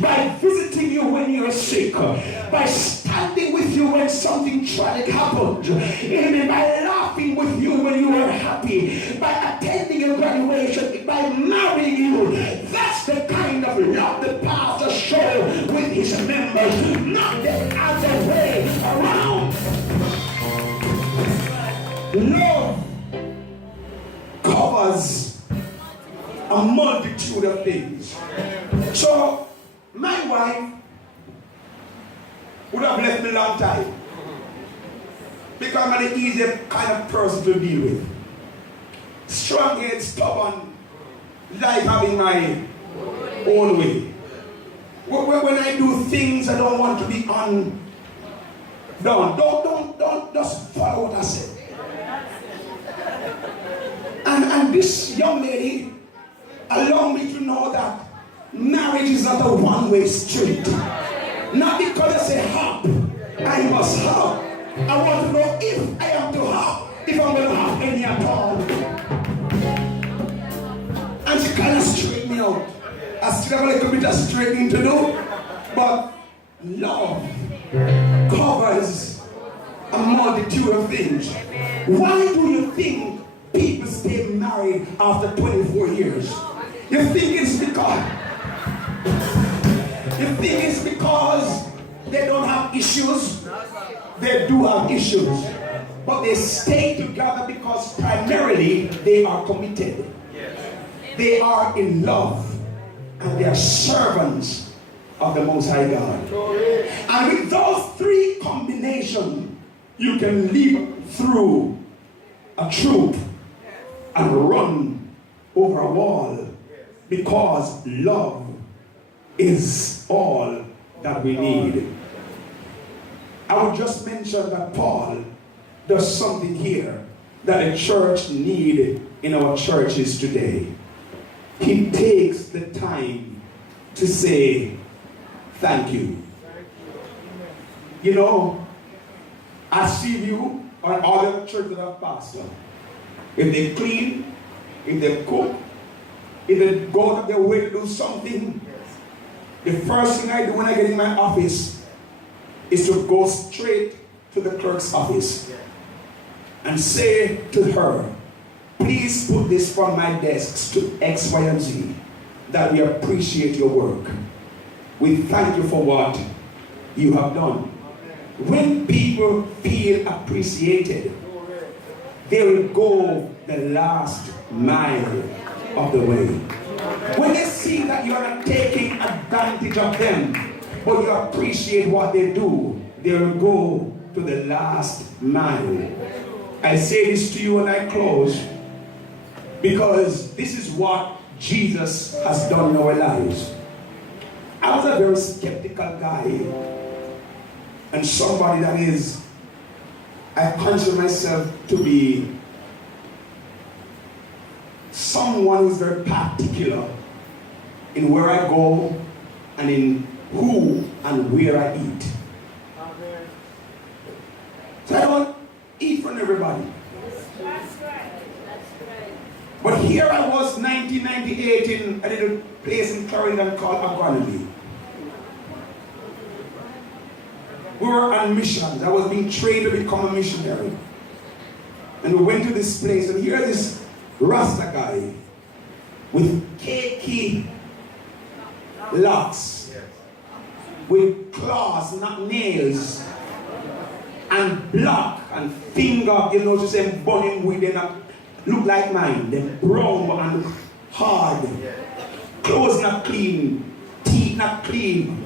by visiting you when you're sick, by standing with you when something tragic happened, and by laughing with you when you were happy, by attending your graduation, by marrying you. That's the kind of love the pastor shows with his members, not the other way around. Love covers a multitude of things. So, my wife would have left me a long time because I'm an easy kind of person to deal with. Strong-headed, stubborn, like having my own way. When I do things I don't want to be undone, don't just follow what I say. And this young lady allowed me to know that marriage is not a one-way street. Not because I say hop, I must hop. I want to know if I am to hop, if I'm going to hop any at all. And she kind of straightened me out. I still have a little bit of straightening to do, but love covers a multitude of things. Why do you think people stay married after 24 years? You think it's because they don't have issues? They do have issues. But they stay together because primarily they are committed. They are in love. And they are servants of the Most High God. And with those three combinations, you can leap through a troop and run over a wall because love is all that we need. I would just mention that Paul does something here that the church needs in our churches today. He takes the time to say thank you. You know, I see you on other churches that I've pastored. If they clean, if they cook, if they go out of their way to do something, the first thing I do when I get in my office is to go straight to the clerk's office and say to her, please put this from my desks to X, Y, and Z, that we appreciate your work. We thank you for what you have done. When people feel appreciated, they will go the last mile of the way. When they see that you are not taking advantage of them, but you appreciate what they do, they will go to the last mile. I say this to you and I close, because this is what Jesus has done in our lives. I was a very skeptical guy, and somebody that is, I consider myself to be someone who's very particular in where I go and in who and where I eat. So I don't everybody. But here I was, 1998, in a little place in Clarendon called Agronomy. We were on missions. I was being trained to become a missionary. And we went to this place, and here this Rasta guy with cakey locks, with claws, not nails, and block and finger, you know, just them burning with them look like mine, them brown and hard, clothes not clean, teeth not clean.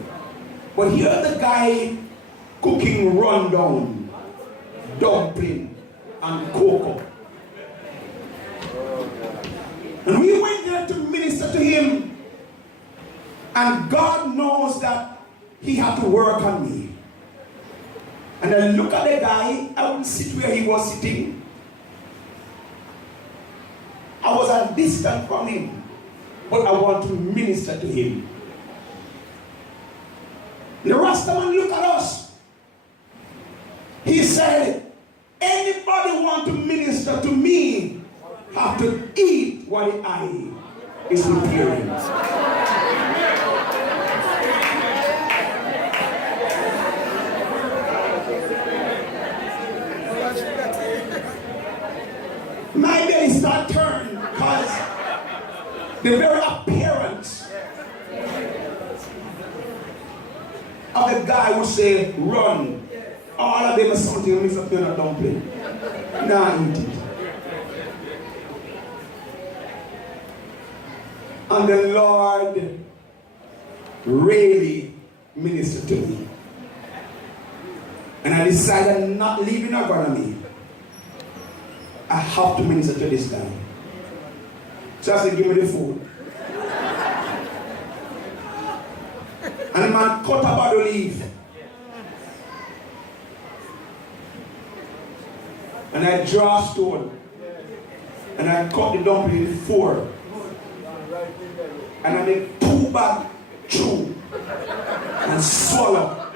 But here the guy cooking rundown, dumpling, and cocoa. And we went there to minister to him, and God knows that he had to work on me. And I look at the guy, I wouldn't sit where he was sitting. I was at a distance from him, but I want to minister to him. The Rastaman looked at us. He said, anybody want to minister to me have to eat what the eye is preparing. My belly start turning because the very appearance of the guy who say run, all of them are something mix up in a dumpling. Nah, eat it. And the Lord really ministered to me. And I decided not leaving Agronomy. I have to minister to this guy. So I said, give me the food. And the man cut a bottle leaf. And I draw a stone. And I cut the dumpling in 4. And I make 2 back chew and swallow.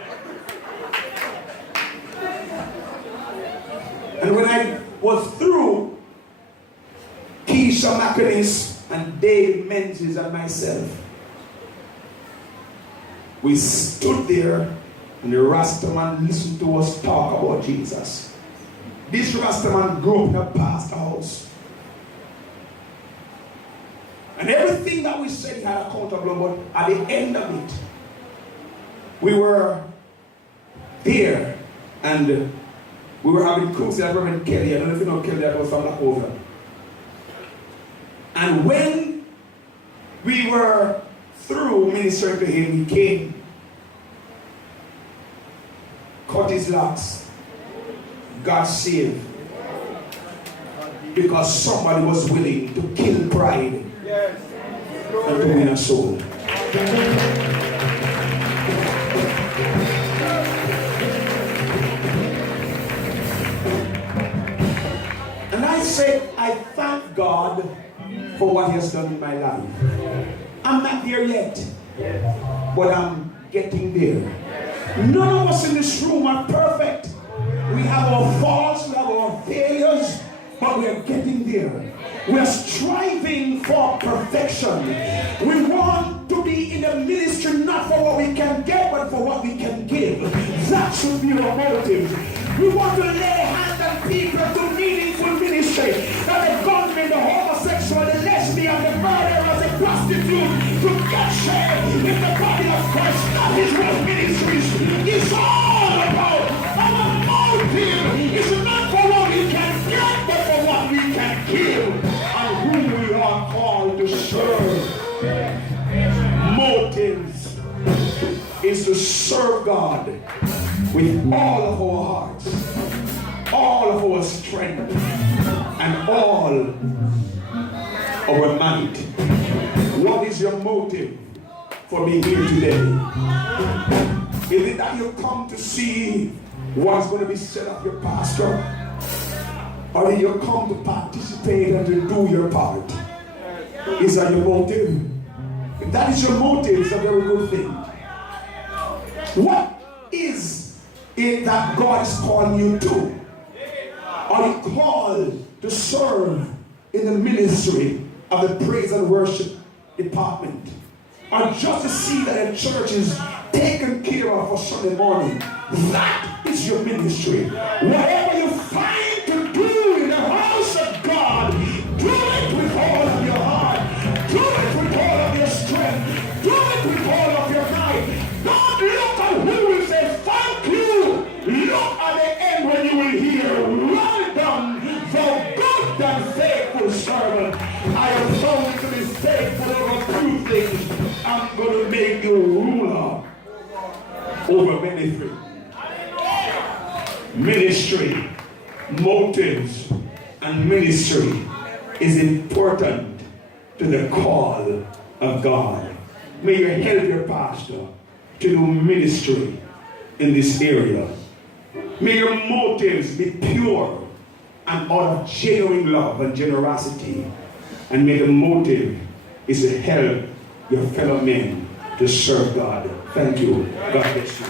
And when I was through, Keisha McInnes and David Menzies and myself, we stood there and the Rastaman listened to us talk about Jesus. This Rastaman grew up in a pastor house. And everything that we said he had accountable, but at the end of it, we were there and we were having cooks at Reverend Kelly. I don't know if you know Kelly, that was from Lacover. And when we were through ministering to him, he came, cut his locks, got saved. Because somebody was willing to kill pride and to win a soul. And I said, I thank God for what he has done in my life. I'm not there yet, but I'm getting there. None of us in this room are perfect. We have our faults, we have our failures, but we are getting there. We are striving for perfection. We want to be in the ministry not for what we can get, but for what we can give. That should be our motive. We want to lay hands on people to meaningful ministry. That the gunman, the homosexual, the lesbian, the murderer, the prostitute, to get shared in the body of Christ. That is what ministries is all about. Our motive is not for what we can get, but for what we can give. And who we are called to serve. Motives is to serve God with all of our hearts, all of our strength, and all our might. What is your motive for being here today? Is it that you come to see what's going to be said of your pastor? Or did you come to participate and to do your part? Is that your motive? If that is your motive, it's a very good thing. What is it that God is calling you to? Are you called to serve in the ministry of the praise and worship department? Or just to see that the church is taken care of for Sunday morning? That is your ministry. Whatever you find to do in the house of God, do it with all of your heart. Do it with all of your strength. Do it with all of your might. Don't look at who will say thank you. Look at the end when you will hear, well done, thou good and faithful servant. I have found to be faithful over few things. I'm going to make you ruler over many things. Ministry, motives, and ministry is important to the call of God. May you help your pastor to do ministry in this area. May your motives be pure and out of genuine love and generosity. And may the motive is to help your fellow men to serve God. Thank you. God bless you.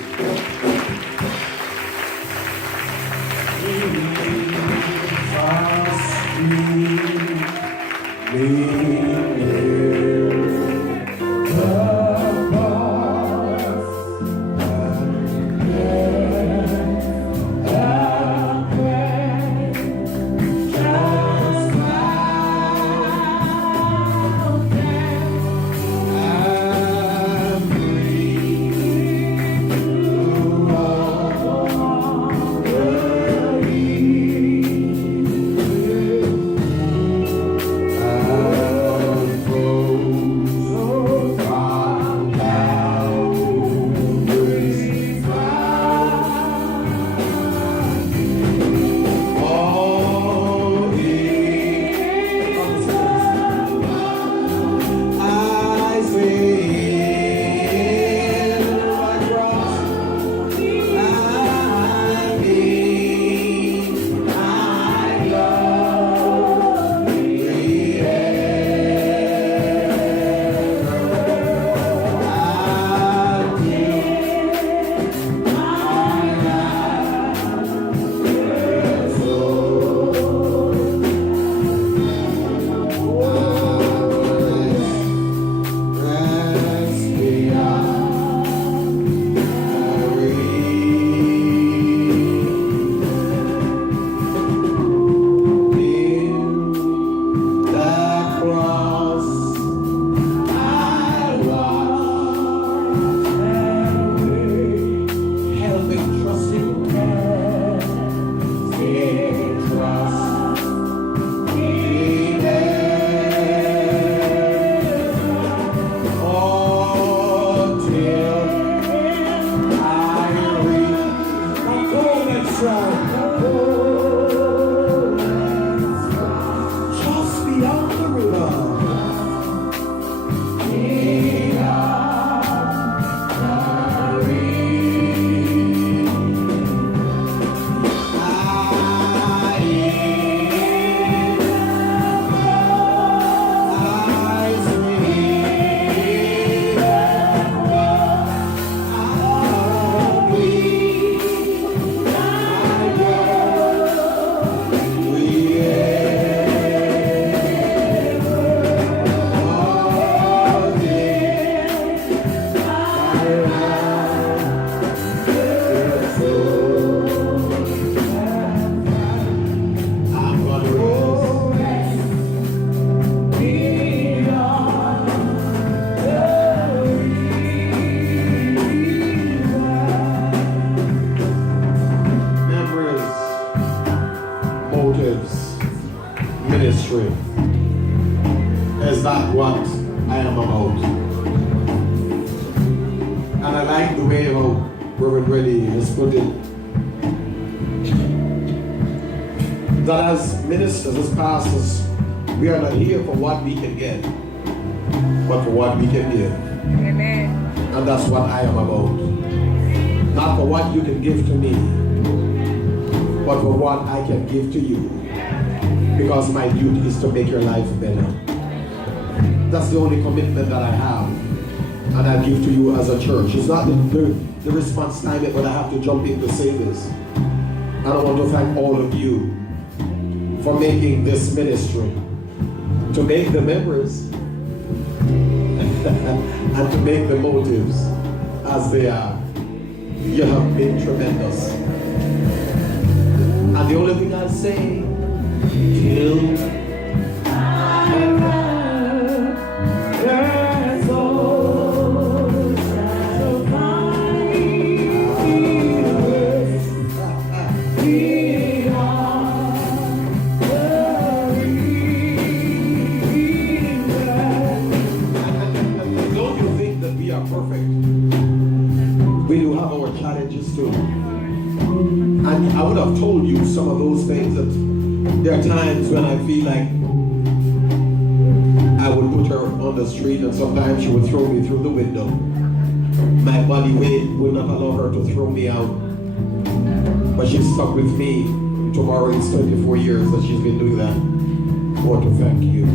Ministry is not what I am about. And I like the way how Reverend Reddy has put it. That as ministers, as pastors, we are not here for what we can get, but for what we can give. Amen. And that's what I am about. Not for what you can give to me, but for what I can give to you. Because my duty is to make your life better. That's the only commitment that I have. And I give to you as a church. It's not the response time, but I have to jump in to say this. And I want to thank all of you for making this ministry, to make the memories and to make the motives as they are. You have been tremendous. And the only thing I'll say, till I would have told you some of those things, that there are times when I feel like I would put her on the street and sometimes she would throw me through the window. My body weight would not allow her to throw me out. But she's stuck with me. Tomorrow it's 24 years that she's been doing that. I want to thank you.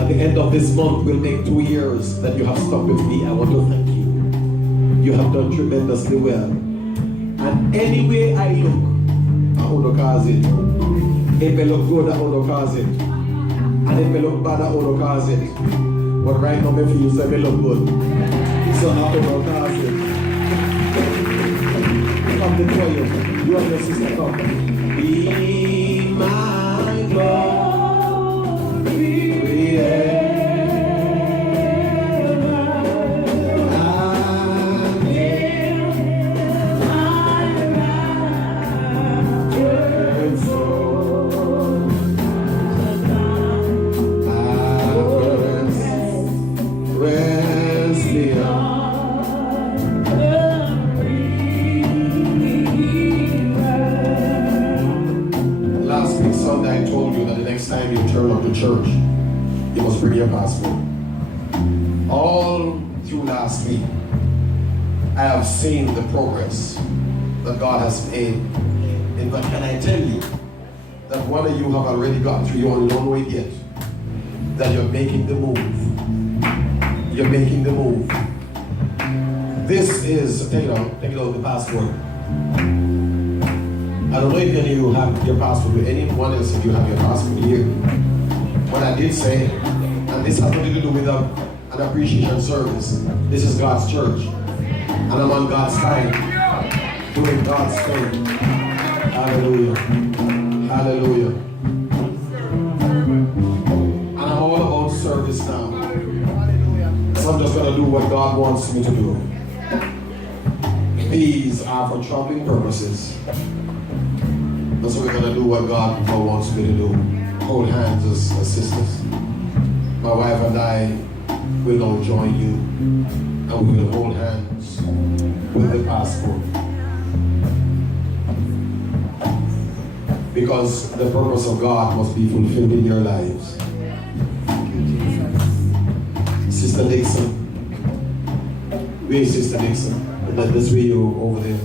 At the end of this month, we'll make 2 years that you have stuck with me. I want to thank you. You have done tremendously well. And any way I look, I want to cause it. If I look good, I want to cause it. And if I look bad, I want to cause it. But right now, I feel so I look good. So I want to cause it. Come to you. You and your sister come. Be my glory. Yeah. Time you turn up to church, you must bring your passport. All through last week, I have seen the progress that God has made. And can I tell you that one of you have already got through, you only don't know it yet, that you're making the move. You're making the move. This is, take it out the passport. I don't know if any of you have your passport with anyone else, if you have your passport here. But I did say, and this has nothing to do with an appreciation service. This is God's church. And I'm on God's side, doing God's thing. Hallelujah. Hallelujah. And I'm all about service now. So I'm just going to do what God wants me to do. These are for troubling purposes. And so we're going to do what God wants me to do. Hold hands as sisters. My wife and I will now join you. And we will hold hands with the passport. Because the purpose of God must be fulfilled in your lives. Sister Dixon. Where is Sister Dixon? Let this video over there.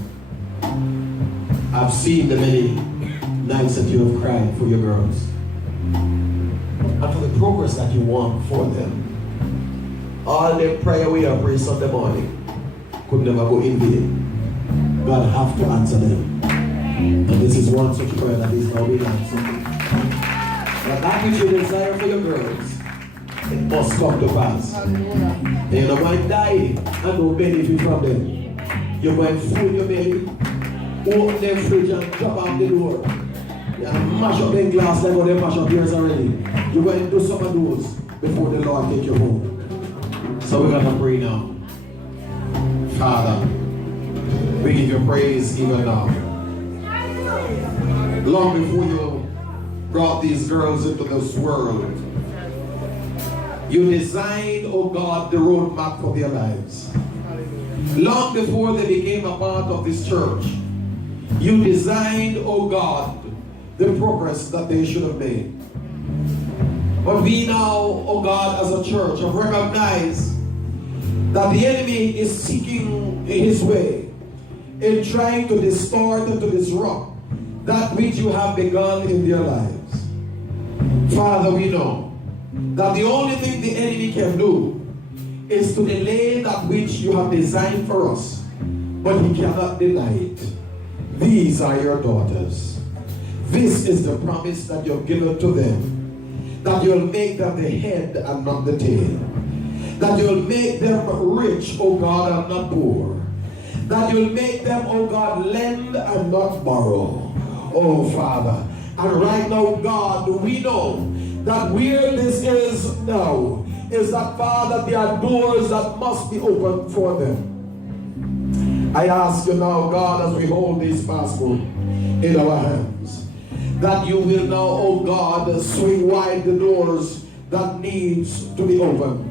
I've seen the many nights that you have cried for your girls and for the progress that you want for them. All the prayer we have prayed Sunday morning could never go in vain. God have to answer them. And this is one such prayer that is now being answered. But that which you desire for your girls, it must come to pass. And you're not going to die and no benefit from them. You're going to fool your belly, open their fridge and drop out the door. And mash up their glass like how they mash up yours already. You're going to do some of those before the Lord take you home. So we're going to pray now. Father, we give you praise even now. Long before you brought these girls into this world, you designed, oh God, the roadmap for their lives. Long before they became a part of this church, you designed, oh God, the progress that they should have made. But we now, oh God, as a church, have recognized that the enemy is seeking his way in trying to distort and to disrupt that which you have begun in their lives. Father, we know that the only thing the enemy can do is to delay that which you have designed for us, but he cannot deny it. These are your daughters. This is the promise that you've given to them, that you'll make them the head and not the tail, that you'll make them rich, O God, and not poor, that you'll make them, O God, lend and not borrow, oh Father. And right now, God, we know that where this is now is that, Father, there are doors that must be opened for them. I ask you now, God, as we hold this passport in our hands, that you will now, oh God, swing wide the doors that needs to be opened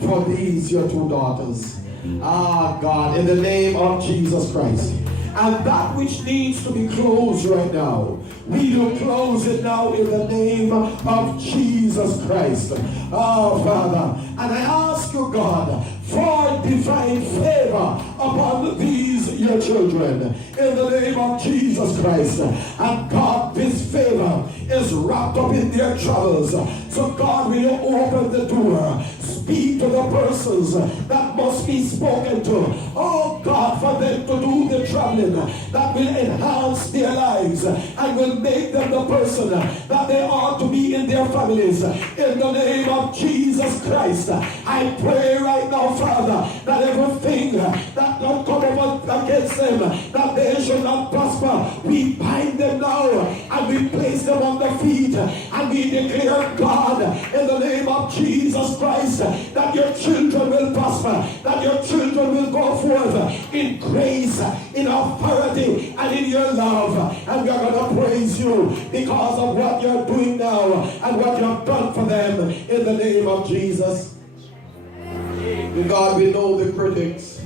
for these, your two daughters. Ah, God, in the name of Jesus Christ. And that which needs to be closed right now, we will close it now in the name of Jesus Christ. Oh, Father, and I ask you, God, for divine favor upon these, your children, in the name of Jesus Christ. And God, this favor is wrapped up in their troubles. So God, will you open the door, speak to the persons that must be spoken to. Oh God, for them to do the traveling that will enhance their lives and will make them the person that they are to be in their families. In the name of Jesus Christ, I pray right now, Father, that everything that don't come up against them, that they should not prosper, we bind them now and we place them on their feet and we declare, God, in the name of Jesus Christ, that your children will prosper, that your children will go forth in grace, in authority, and in your love. And we are going to praise you because of what you're doing now and what you have done for them in the name of Jesus. God, we know the critics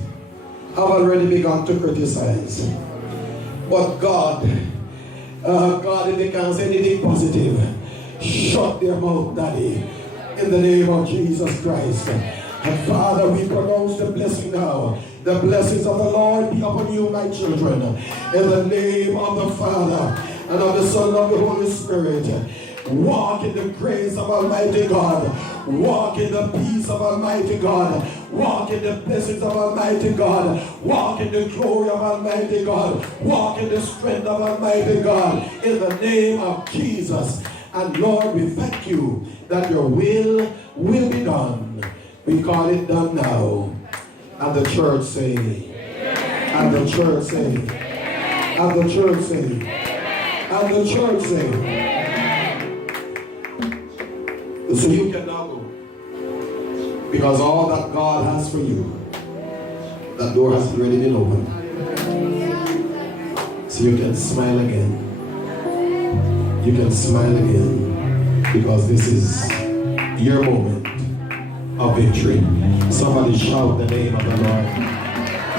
have already begun to criticize. But God, if they can't say anything positive, shut their mouth, Daddy, in the name of Jesus Christ. And Father, we pronounce the blessing now. The blessings of the Lord be upon you, my children. In the name of the Father, and of the Son, and of the Holy Spirit. Walk in the grace of Almighty God. Walk in the peace of Almighty God. Walk in the blessings of Almighty God. Walk in the glory of Almighty God. Walk in the strength of Almighty God. In the name of Jesus. And Lord, we thank you that your will be done. We call it done now. And the church say, and the church say, and the church say, and the church say. So you can now go. Because all that God has for you, that door has already been opened. So you can smile again. You can smile again. Because this is your moment of victory. Somebody shout the name of the Lord.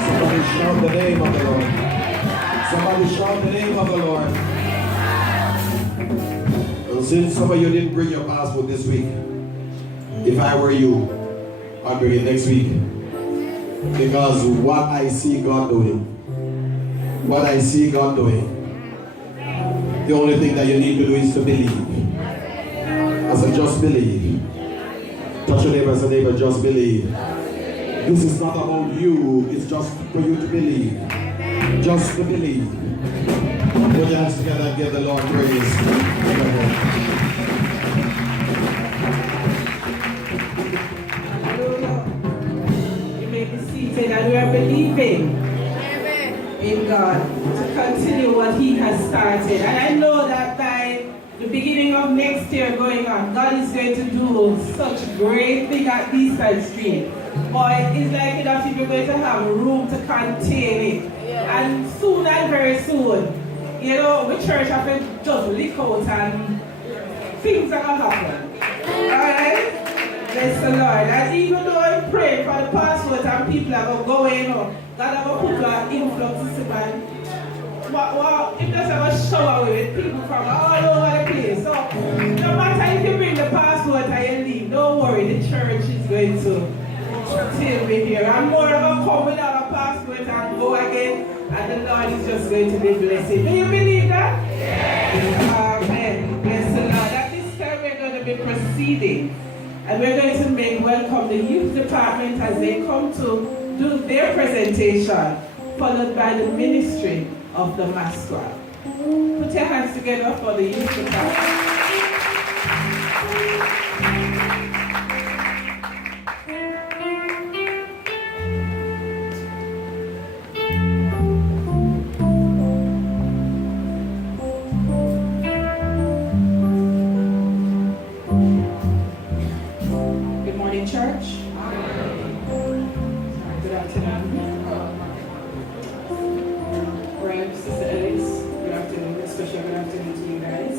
Somebody shout the name of the Lord. Somebody shout the name of the Lord. Since some of you didn't bring your passport this week, if I were you, I'd bring it next week. Because what I see God doing, the only thing that you need to do is to believe. I said, just believe. Touch your neighbor and say, neighbor, just believe. This is not about you, it's just for you to believe. Just to believe. Put your hands together and give the Lord praise. Hallelujah. You may be seated, and we are believing in God to continue what He has started. And I know that by the beginning of next year going on, God is going to do such a great thing at Eastside Street. Boy, it's like enough if you're going to have room to contain it. And soon and very soon, you know, we church have to just lick out and things are going to happen. Alright? Bless the Lord. And even though I pray for the passport and people are going to go in, God are going to put an influx in man. It doesn't have a shower with people from all over the place. So, no matter if you bring the passport and you leave, don't worry, the church is going to still be here. And more of a come without a passport and go again, and the Lord is just going to be blessing. Do you believe that? Yes. Amen. Bless the Lord. At this time, we're going to be proceeding, and we're going to welcome the youth department as they come to do their presentation, followed by the ministry of the masquerade. Put your hands together for the youth department. Good morning, church. Good afternoon. Brad, Sister Ellis, good afternoon. Especially good afternoon to you guys.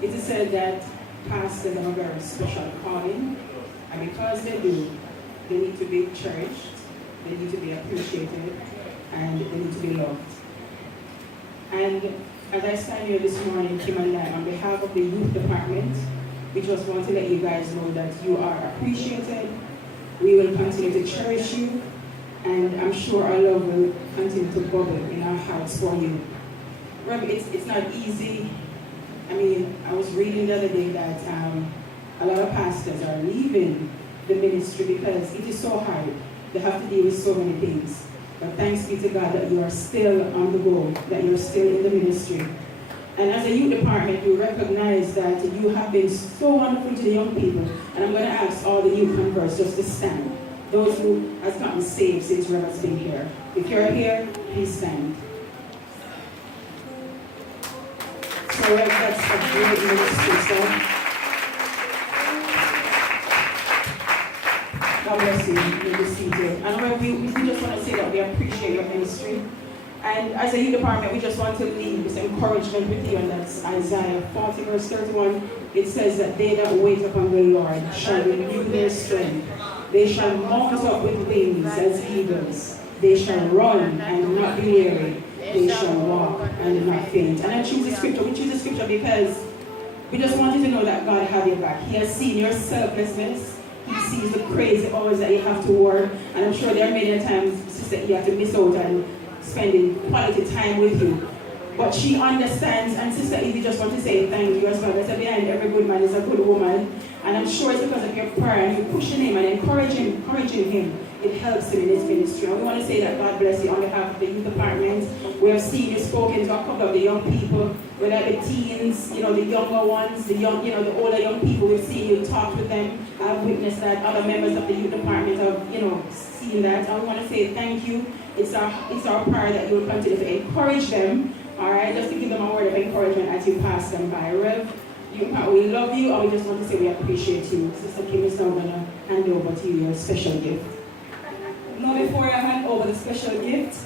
It is said that pastors have a very special calling, and because they do, they need to be cherished, they need to be appreciated, and they need to be loved. And as I stand here this morning, Kim and I, on behalf of the youth department, we just want to let you guys know that you are appreciated. We will continue to cherish you, and I'm sure our love will continue to bubble in our hearts for you. Remember, it's not easy. I mean, I was reading the other day that a lot of pastors are leaving the ministry because it is so hard. They have to deal with so many things. But thanks be to God that you are still on the go, that you're still in the ministry. And as a youth department, you recognize that you have been so wonderful to the young people. And I'm going to ask all the youth converts just to stand. Those who have gotten saved since Reverend's been here. If you're here, please stand. So that's a great ministry, so God bless you. You be seated. And we just want to say that we appreciate your ministry. And as a youth department, we just want to leave this encouragement with you, and that's Isaiah 40 verse 31. It says that they that wait upon the Lord shall renew their strength. They shall mount up with wings as eagles. They shall run and not be weary. They shall walk and not faint. And I choose the scripture. We choose the scripture because we just want you to know that God has your back. He has seen your selflessness. He sees the crazy hours that you have to work. And I'm sure there are many times, sister, you have to miss out and spending quality time with you. But she understands, and Sister Evie just want to say thank you as well. I said behind every good man is a good woman. And I'm sure it's because of your prayer and you pushing him and encouraging him. It helps him in his ministry. And we want to say that God bless you on behalf of the youth department. We have seen you spoken to a couple of the young people, whether the teens, the younger ones, the older young people. We've seen you talk with them. I've witnessed that. Other members of the youth department have, seen that. And we want to say thank you. It's our prayer that you will continue to encourage them, all right, just to give them a word of encouragement as you pass them by. Rev, we love you, and we just want to say we appreciate you. Sister Kim is now going to hand over to you your special gift. Now, before I hand over the special gift,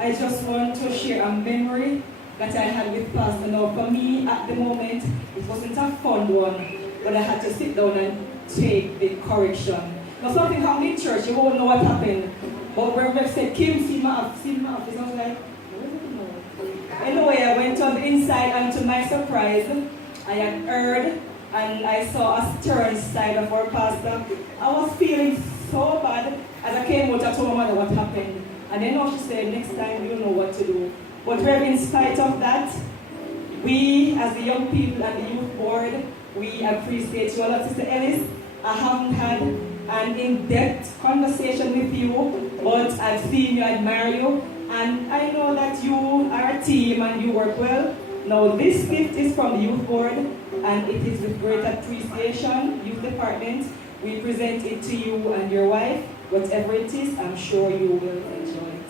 I just want to share a memory that I had with Pastor. Now, for me, at the moment, it wasn't a fun one, but I had to sit down and take the correction. Now, something happened in church, you won't know what happened. But when Rev said, Kim, see my office, I was like, anyway, I went on the inside, and to my surprise, I had heard and I saw a stern side of our pastor. I was feeling so bad. As I came out, I told my mother what happened. And then she said, next time you'll know what to do. But Rev, in spite of that, we as the young people and the youth board, we appreciate you a lot. Sister Ellis, I haven't had an in-depth conversation with you, but I've seen you, admire you, and I know that you are a team and you work well. Now this gift is from the youth board, and it is with great appreciation, youth department. We present it to you and your wife. Whatever it is, I'm sure you will enjoy it.